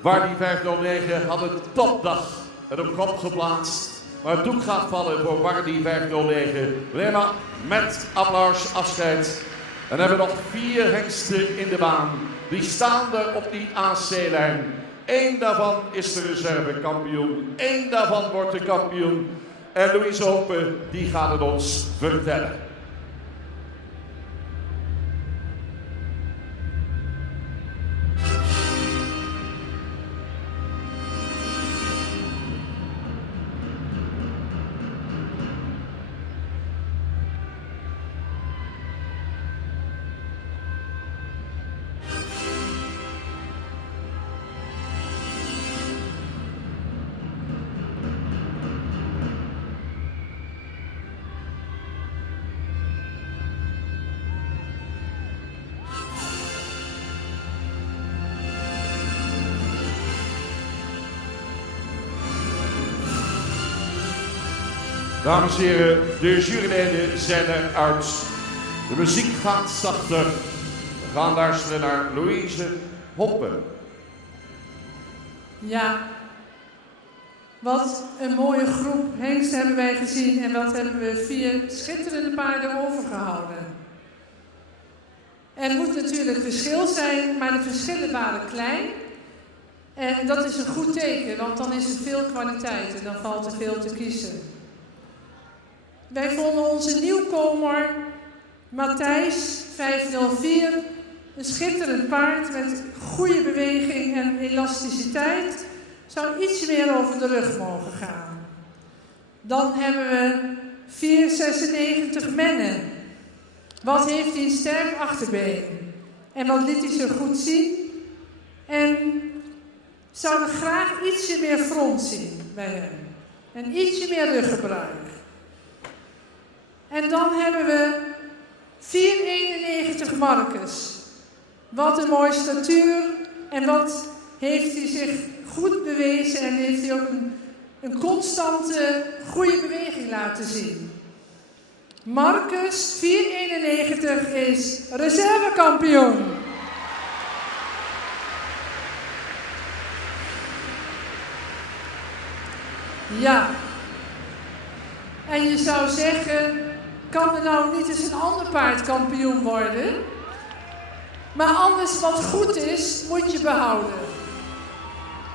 Wardy 509 had een topdag. Het op kop geplaatst. Maar het doek gaat vallen voor Wardy 509. We nemen met applaus afscheid. En hebben we nog 4 hengsten in de baan. Die staan er op die AC-lijn. 1 daarvan is de reservekampioen. 1 daarvan wordt de kampioen. En Louise Hope, die gaat het ons vertellen. Dames en heren, de juryleden zijn eruit. De muziek gaat zachter. We gaan luisteren naar Louise Hoppen. Ja, wat een mooie groep hengsten hebben wij gezien en wat hebben we 4 schitterende paarden overgehouden. Er moet natuurlijk verschil zijn, maar de verschillen waren klein. En dat is een goed teken, want dan is er veel kwaliteit en dan valt er veel te kiezen. Wij vonden onze nieuwkomer Matthijs 504 een schitterend paard met goede beweging en elasticiteit. Zou iets meer over de rug mogen gaan. Dan hebben we 496 Mennen. Wat heeft hij een sterk achterbeen? En wat liet hij zo goed zien? En zouden graag ietsje meer front zien bij hem. En ietsje meer ruggebruik. En dan hebben we 491 Marcus. Wat een mooie statuur en wat heeft hij zich goed bewezen en heeft hij ook een constante goede beweging laten zien. Marcus 491 is reservekampioen. Ja. En je zou zeggen, kan er nou niet eens een ander paard kampioen worden? Maar alles wat goed is, moet je behouden.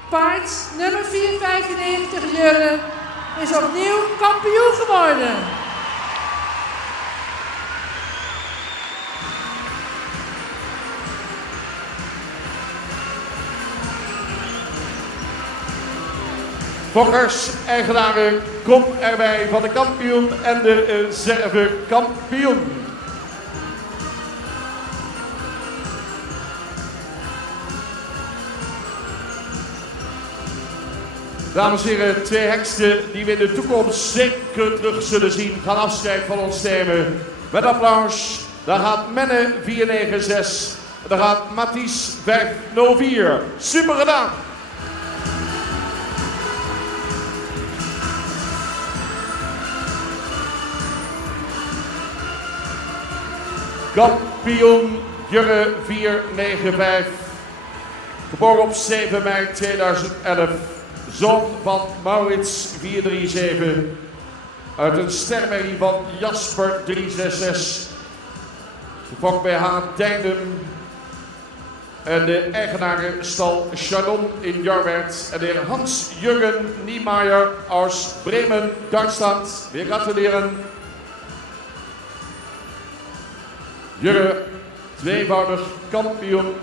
Paard nummer 495 Jurre is opnieuw kampioen geworden. Fokkers, eigenaren, kom erbij van de kampioen en de reservekampioen. Dames en heren, 2 hengsten die we in de toekomst zeker terug zullen zien, gaan afscheid van ons nemen. Met applaus, daar gaat Menne 496 en daar gaat Matthijs 504. Super gedaan! Kampioen Jurre 495, geboren op 7 mei 2011, zoon van Maurits 437, uit een stermerrie van Jasper 366, gefokt bij Haan Dijndem en de eigenaren stal Chardon in Jorwert en de heer Hans-Jürgen Niemeyer aus Bremen, Duitsland. We gratuleren. Jurre, tweevoudig kampioen,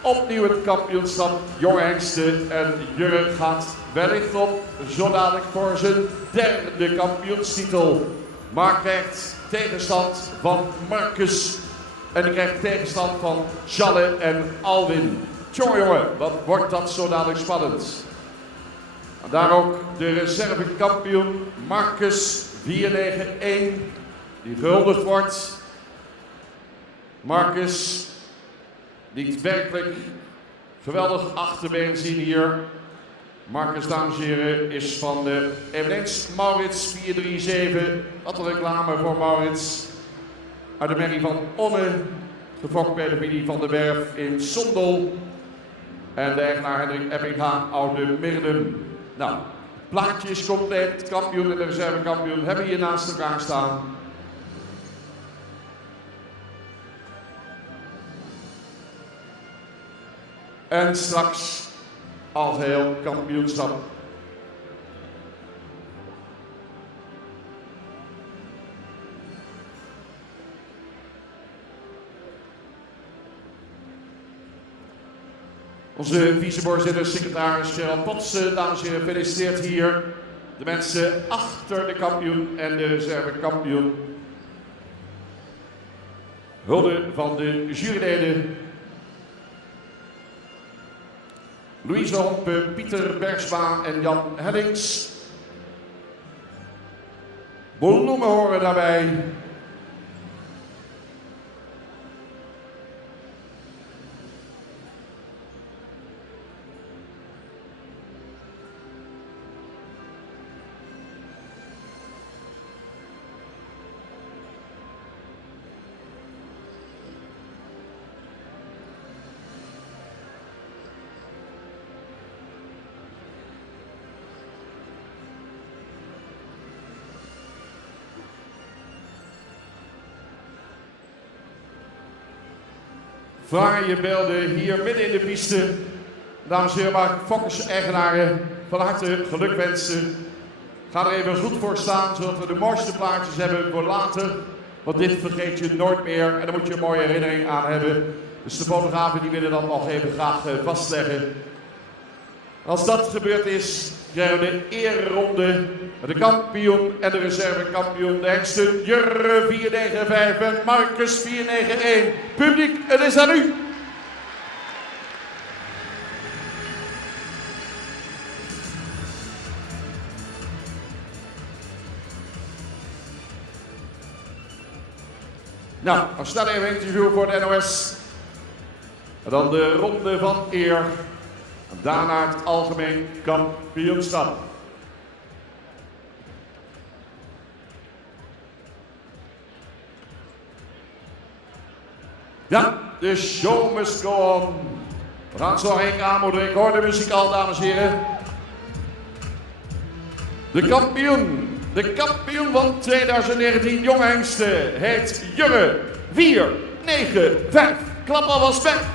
opnieuw het kampioenschap jonge hengsten en Jurre gaat wellicht op zo dadelijk voor zijn 3e kampioenstitel. Maar krijgt tegenstand van Marcus en hij krijgt tegenstand van Challe en Alwin. Jongen, wat wordt dat zo dadelijk spannend. En daar ook de reservekampioen Marcus 491 die gehuldigd wordt. Marcus liet werkelijk geweldig achterbeen zien hier. Marcus, dames en heren, is van eveneens Maurits 437. Wat een reclame voor Maurits. Uit de merrie van Onne, gefokt bij de familie van de Werf in Sondel. En de eigenaar Hendrik Eppinga, Oude Mirdum. Nou, het plaatje is compleet. Kampioen en de reservekampioen hebben hier naast elkaar staan. En straks algeheel kampioenschap. Onze vicevoorzitter, secretaris Gerald Potsen, dames en heren, gefeliciteerd hier. De mensen achter de kampioen en de reservekampioen. Hulde van de juryleden. Louise Hoppe, Pieter Bergsma en Jan Hellings. Bloemen horen daarbij. fraaie beelden hier midden in de piste. Dames en heren, mag ik Fokkers-eigenaren van harte geluk wensen. Ga er even goed voor staan, zodat we de mooiste plaatjes hebben voor later. Want dit vergeet je nooit meer en daar moet je een mooie herinnering aan hebben. Dus de fotografen die willen dat nog even graag vastleggen. Als dat gebeurd is, krijgen we de ereronde met de kampioen en de reservekampioen. De hengsten Jurre 495 en Marcus 491. Publiek, het is aan u. Nou, dan staat even een interview voor de NOS. En dan de ronde van eer. En daarna het algemeen kampioenschap. Ja, de show must go on. We gaan zo heen aanmoedigen. Ik hoor de muziek al, dames en heren. De kampioen van 2019 jonge hengsten heet Jurre 495. Klap alvast met.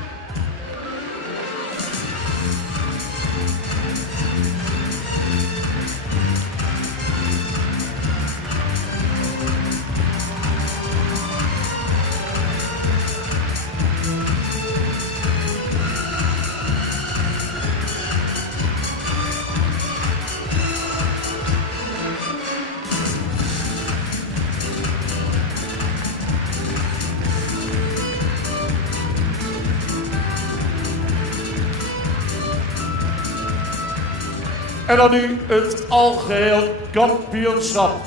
En dan nu het algeheel kampioenschap.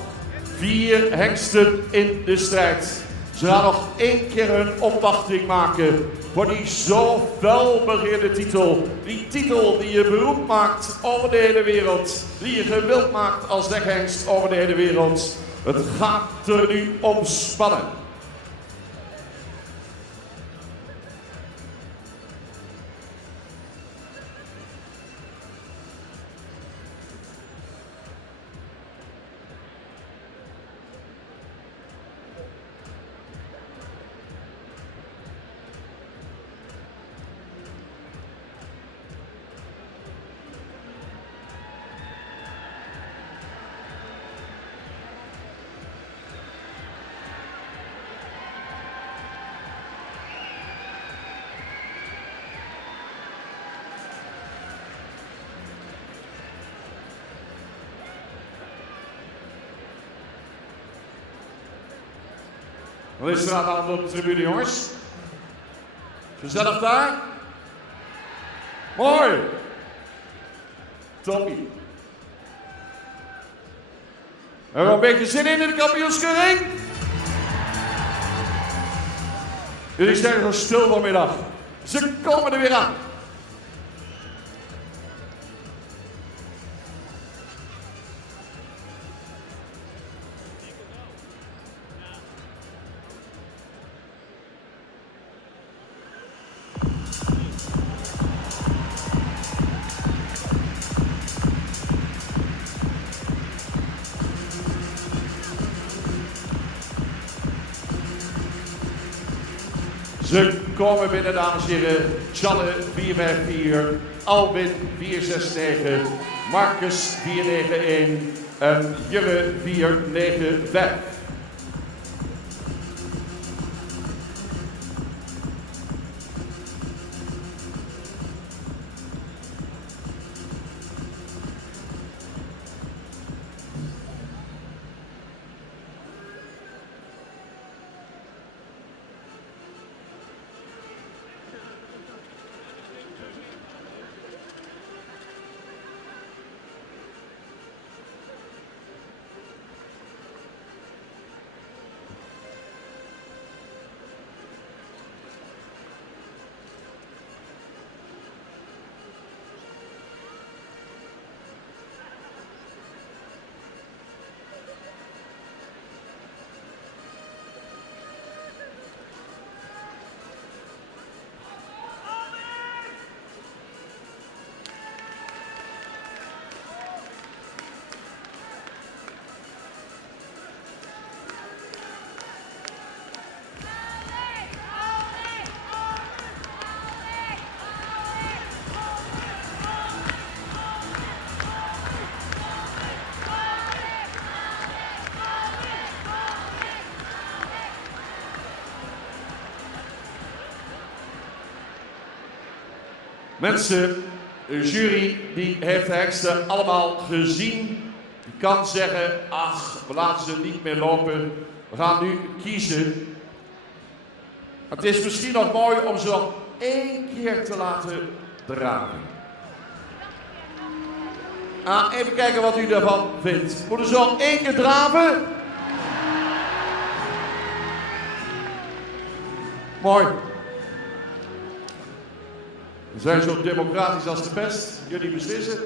4 hengsten in de strijd. Ze gaan nog 1 keer hun opwachting maken voor die zo felbegeerde titel. Die titel die je beroemd maakt over de hele wereld. Die je gewild maakt als dekhengst over de hele wereld. Het gaat er nu om spannen. Wat is er aan de hand op de tribune, jongens? Gezellig daar? Mooi! Toppie. Hebben we een beetje zin in de kampioenskeuring? Jullie zijn zo stil vanmiddag. Ze komen er weer aan. Ze komen binnen, dames en heren. Janne 454, Albin 469, Marcus 491 en Jurre 495. Mensen, de jury die heeft de hengsten allemaal gezien. Die kan zeggen, ach, we laten ze niet meer lopen. We gaan nu kiezen. Het is misschien nog mooi om ze nog 1 keer te laten draven. Even kijken wat u daarvan vindt. Moeten ze nog 1 keer draven? Mooi. We zijn zo democratisch als de pest. Jullie beslissen.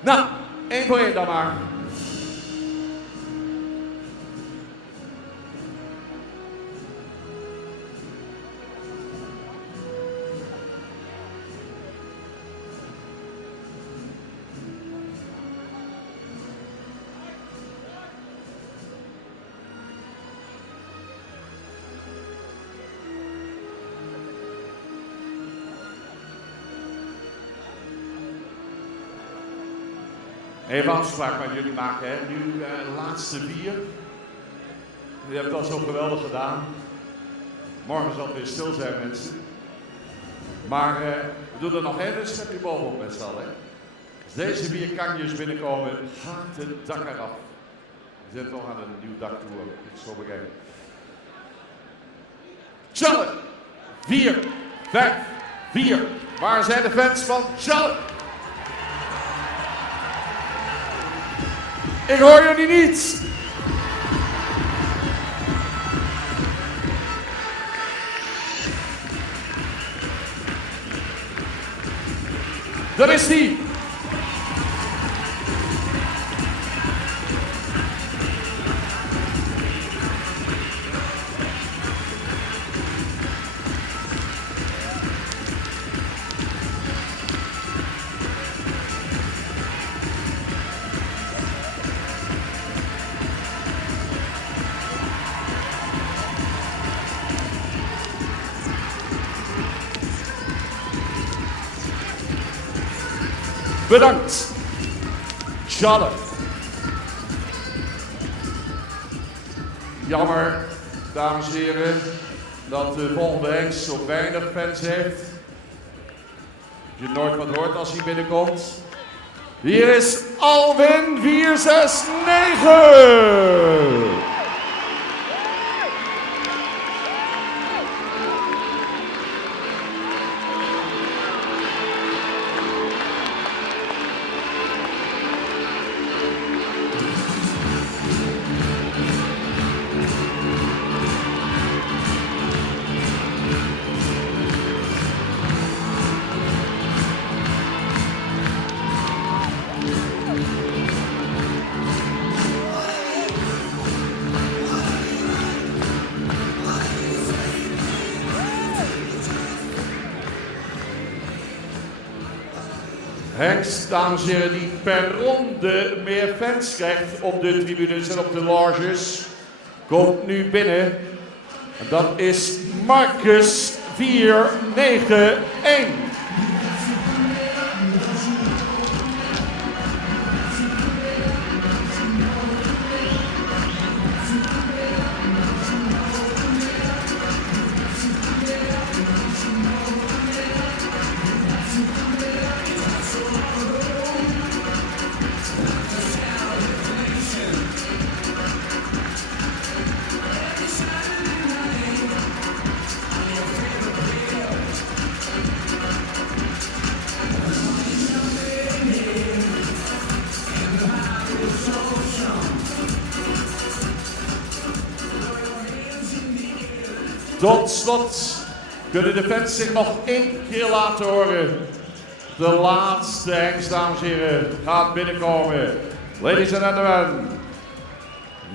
Nou, 1 voor 1 dan maar. Even afspraak met jullie maken, hè. Nu de laatste 4. Jullie hebben het al zo geweldig gedaan. Morgen zal het weer stil zijn, mensen. Maar we doen er nog één, dus stap je bovenop met z'n allen. Als deze 4 kanjes binnenkomen, gaat het dak eraf. We zitten nog aan een nieuw dak toe, ik zal bekijken. Charlie! 4, 5, 4. Waar zijn de fans van Charlie? Ik hoor jullie niet. Dat is die. Bedankt, Charlotte. Jammer, dames en heren, dat de volgende hengst zo weinig fans heeft. Je nooit wat hoort als hij binnenkomt. Hier is Alwin 469. Hengst, dames en heren, die per ronde meer fans krijgt op de tribunes en op de loges, komt nu binnen. En dat is Marcus 491. Tot slot kunnen de fans zich nog 1 keer laten horen. De laatste hengst, dames en heren, gaat binnenkomen. Ladies and gentlemen,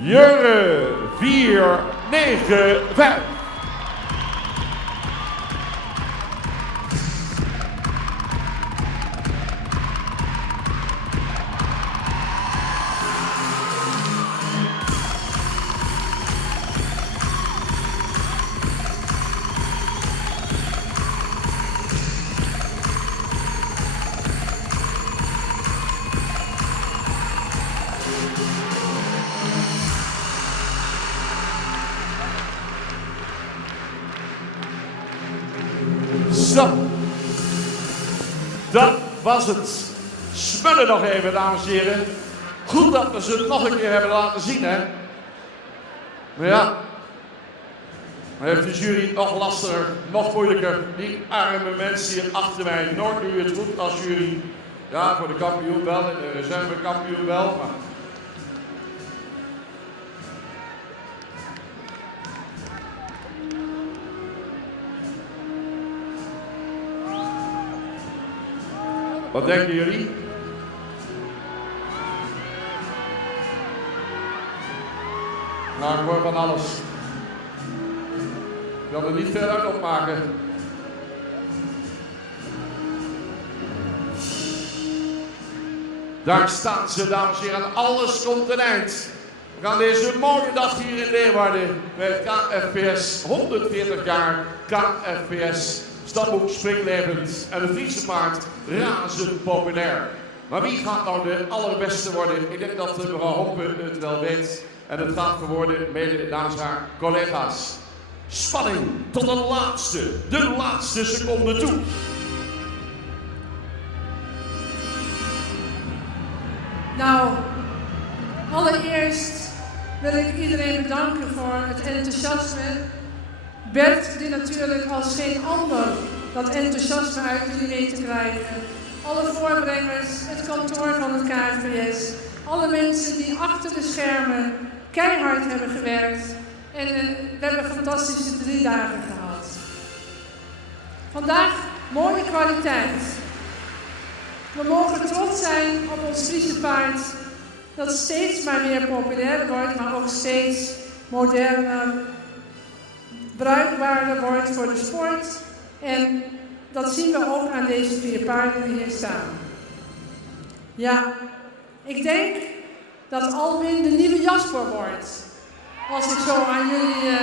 Jurre 495. Zo. Dat was het. Smullen nog even, dames en heren. Goed dat we ze het nog een keer hebben laten zien, hè. Maar ja, dan heeft de jury nog lastiger, nog moeilijker. Die arme mensen hier achter mij. Nooit doe je het goed als jury. Ja, voor de kampioen wel en de reservekampioen wel. Maar... Wat denken jullie? Nou, ik hoor van alles. Ik kan er niet veel uit opmaken. Daar staan ze, dames en heren. Alles komt een eind. We gaan deze mooie dag hier in Leeuwarden met KFPS. 140 jaar KFPS. Stamboek springlevend en het Friese paard razend populair. Maar wie gaat nou de allerbeste worden? Ik denk dat mevrouw Hompen het wel weet. En het gaat verwoorden mede namens haar collega's. Spanning tot de laatste seconde toe. Nou, allereerst wil ik iedereen bedanken voor het enthousiasme. Bert, die natuurlijk als geen ander dat enthousiasme uit jullie mee te krijgen. Alle voorbrengers, het kantoor van het KFPS. Alle mensen die achter de schermen keihard hebben gewerkt. En we hebben fantastische 3 dagen gehad. Vandaag mooie kwaliteit. We mogen trots zijn op ons Friese paard. Dat steeds maar weer populairder wordt, maar ook steeds moderner, bruikbaarder wordt voor de sport. En dat zien we ook aan deze 4 paarden die hier staan. Ja, ik denk dat Alwin de nieuwe Jasper wordt. Als ik zo aan jullie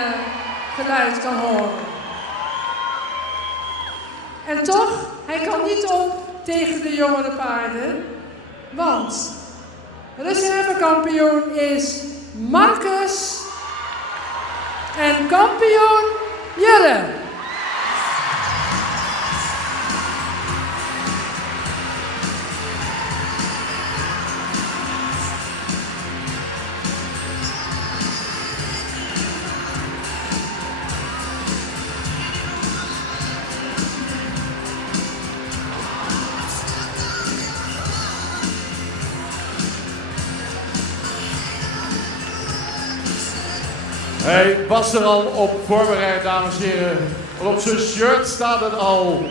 geluid kan horen. En toch, hij kan niet op tegen de jongere paarden. Want reservekampioen is Marcus en kampioen Jurre. Hij was er al op voorbereid, dames en heren. En op zijn shirt staat het al.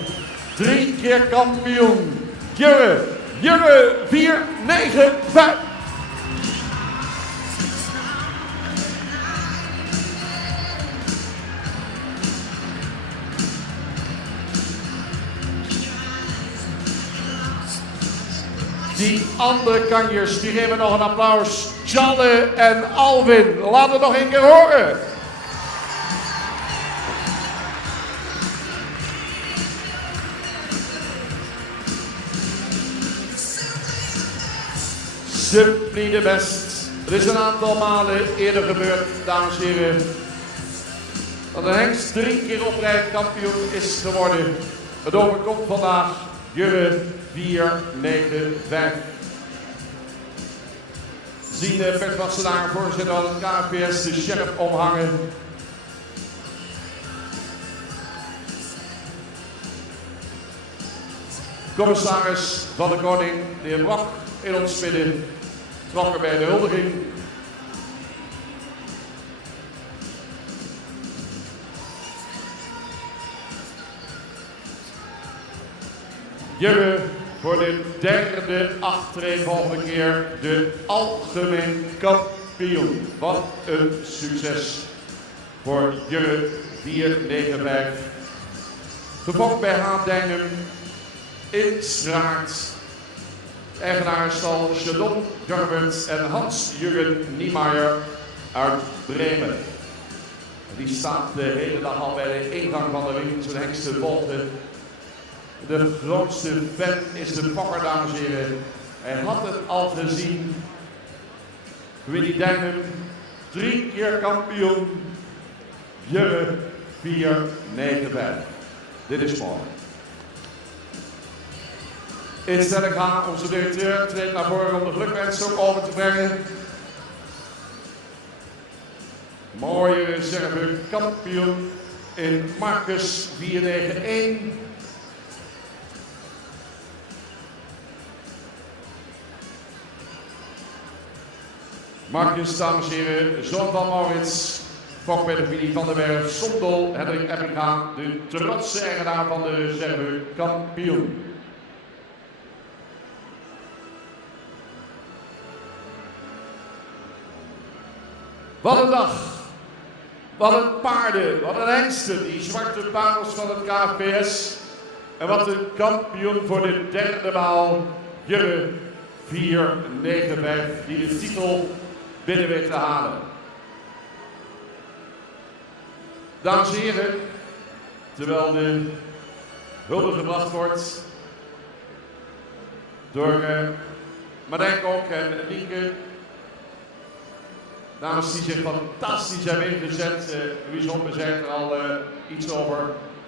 3 keer kampioen. Jurre 4, 9, 5. Die andere kanjers, die geven nog een applaus. Jalle en Alwin, laat het nog een keer horen. Simply the best. Er is een aantal malen eerder gebeurd, dames en heren, dat een hengst 3 keer op rij kampioen is geworden. Het overkomt vandaag Jurre 4, 9, 5. Zien Bert Wassenaar, voorzitter van het KFPS, de sheriff omhangen. Commissaris van de Koning, de heer Brok, in ons midden, trokken bij de huldiging. Jurre voor de 3e achtereenvolgende keer de algemeen kampioen. Wat een succes voor Jurre 495. Gevolgd bij Haandijnen, Insraart, eigenaresstal Chardon Garbert en Hans-Jürgen Niemeyer uit Bremen. Die staat de hele dag al bij de ingang van de winkel, zijn hengsten volgde. De grootste fan is de Fokker, dames en heren. Hij had het al gezien. Willy Dijnen, 3 keer kampioen. Jurre 4, 9, 5. Dit is mooi. in Stellinga. Onze directeur treedt naar voren om de gelukwensen ook over te brengen. Mooie reserve kampioen in Marcus 491. Marcus, dames en heren, zoon van Maurits, fokpedophilie van der Werf, Sondel, Hendrik Ebbinga, de trotse eigenaar van de reserve kampioen. Wat een dag, wat een paarden, wat een hengsten, die zwarte parels van het KFPS. En wat een kampioen voor de derde maal, Jurre 495, die de titel binnen weet te halen. Dames en heren, terwijl de hulde gebracht wordt door Marijn Kok en Nienke, dames die zich fantastisch hebben ingezet. We zijn er al iets over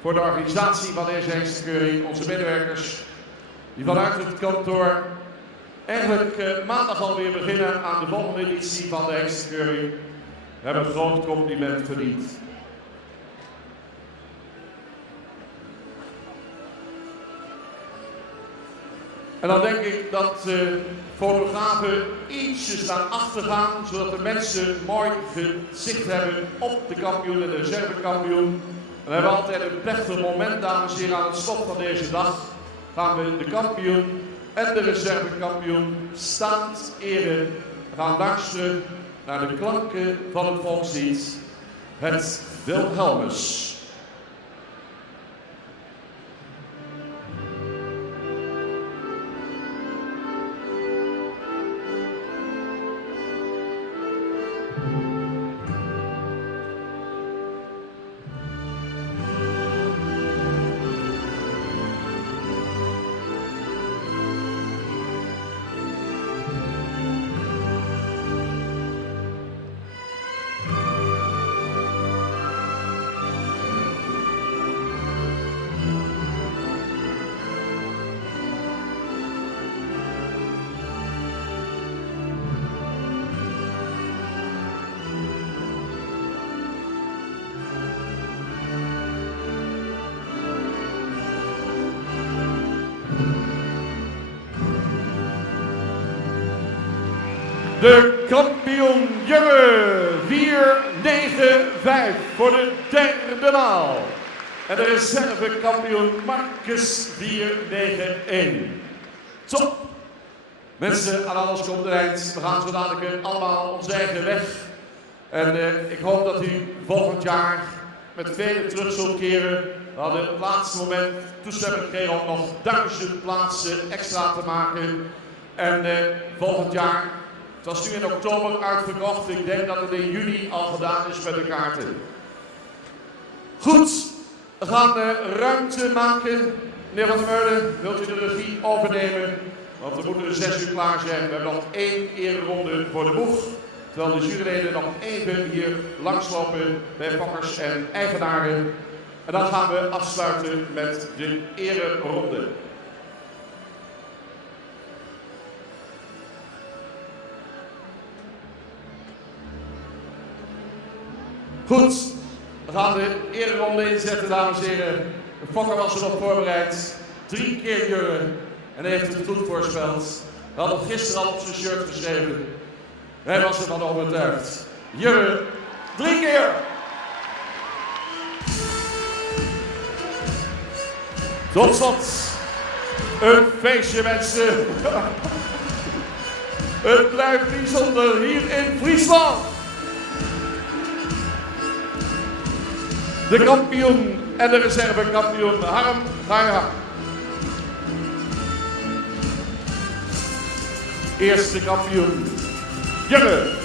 voor de organisatie van deze hengstenkeuring. Onze medewerkers die vanuit het kantoor eigenlijk maandag alweer beginnen aan de volgende editie van de hengstenkeuring. We hebben een groot compliment verdiend. En dan denk ik dat fotografen ietsjes naar achter gaan, zodat de mensen mooi gezicht hebben op de kampioen en de reservekampioen. En we hebben altijd een plechtig moment, dames en heren, aan het slot van deze dag gaan we de kampioen en de reservekampioen staand eren. We gaan luisteren naar de klanken van het volkslied, het Wilhelmus. De kampioen Jurre 495 voor de derde maal. En de reservekampioen Marcus 491. Top! Mensen, aan alles komt een eind. We gaan zo dadelijk allemaal onze eigen weg. En ik hoop dat u volgend jaar met velen terug zult keren. We hadden op het laatste moment toestemming gekregen om nog 1000 plaatsen extra te maken. En volgend jaar, het was nu in oktober uitverkocht. Ik denk dat het in juni al gedaan is met de kaarten. Goed, we gaan ruimte maken. Meneer Van der Meulen, wilt u de regie overnemen? Want we moeten 6 uur klaar zijn. We hebben nog 1 ereronde voor de boeg. Terwijl de juryleden nog even hier langslopen bij fokkers en eigenaren. En dan gaan we afsluiten met de ereronde. Goed, we gaan de ereronde inzetten, dames en heren. De fokker was erop voorbereid. 3 keer Jurre. En hij heeft het goed voorspeld. We hadden het gisteren al op zijn shirt geschreven. Hij was ervan overtuigd. Jurre, 3 keer! Tot slot, een feestje mensen. Het blijft bijzonder hier in Friesland. De kampioen en de reservekampioen. Harm, ga je gang. Eerste kampioen, Jurre.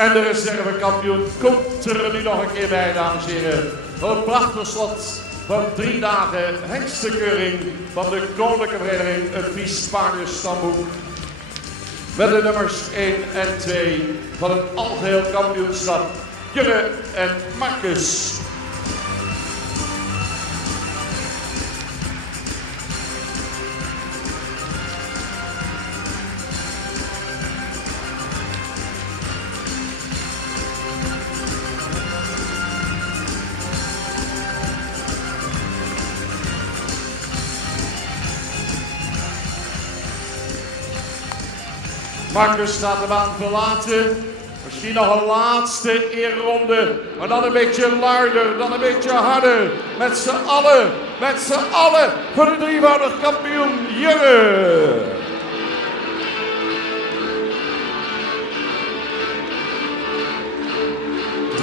En de reservekampioen komt er nu nog een keer bij, dames en heren. Voor een prachtig slot van 3 dagen hengstenkeuring van de Koninklijke Vereniging het Fries Paardenstamboek. Met de nummers 1 en 2 van het algeheel kampioenschap. Jurre en Marcus. Marcus gaat de baan verlaten. Misschien nog een laatste eerronde. Maar dan een beetje luider, dan een beetje harder. Met z'n allen voor de drievoudig kampioen Jurre.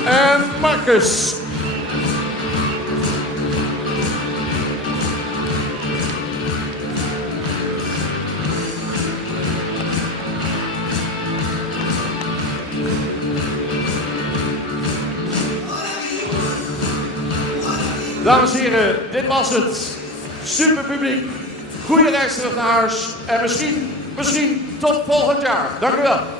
En Marcus. Dames en heren, dit was het. Super publiek. Goede reis terug naar huis. En misschien tot volgend jaar. Dank u wel.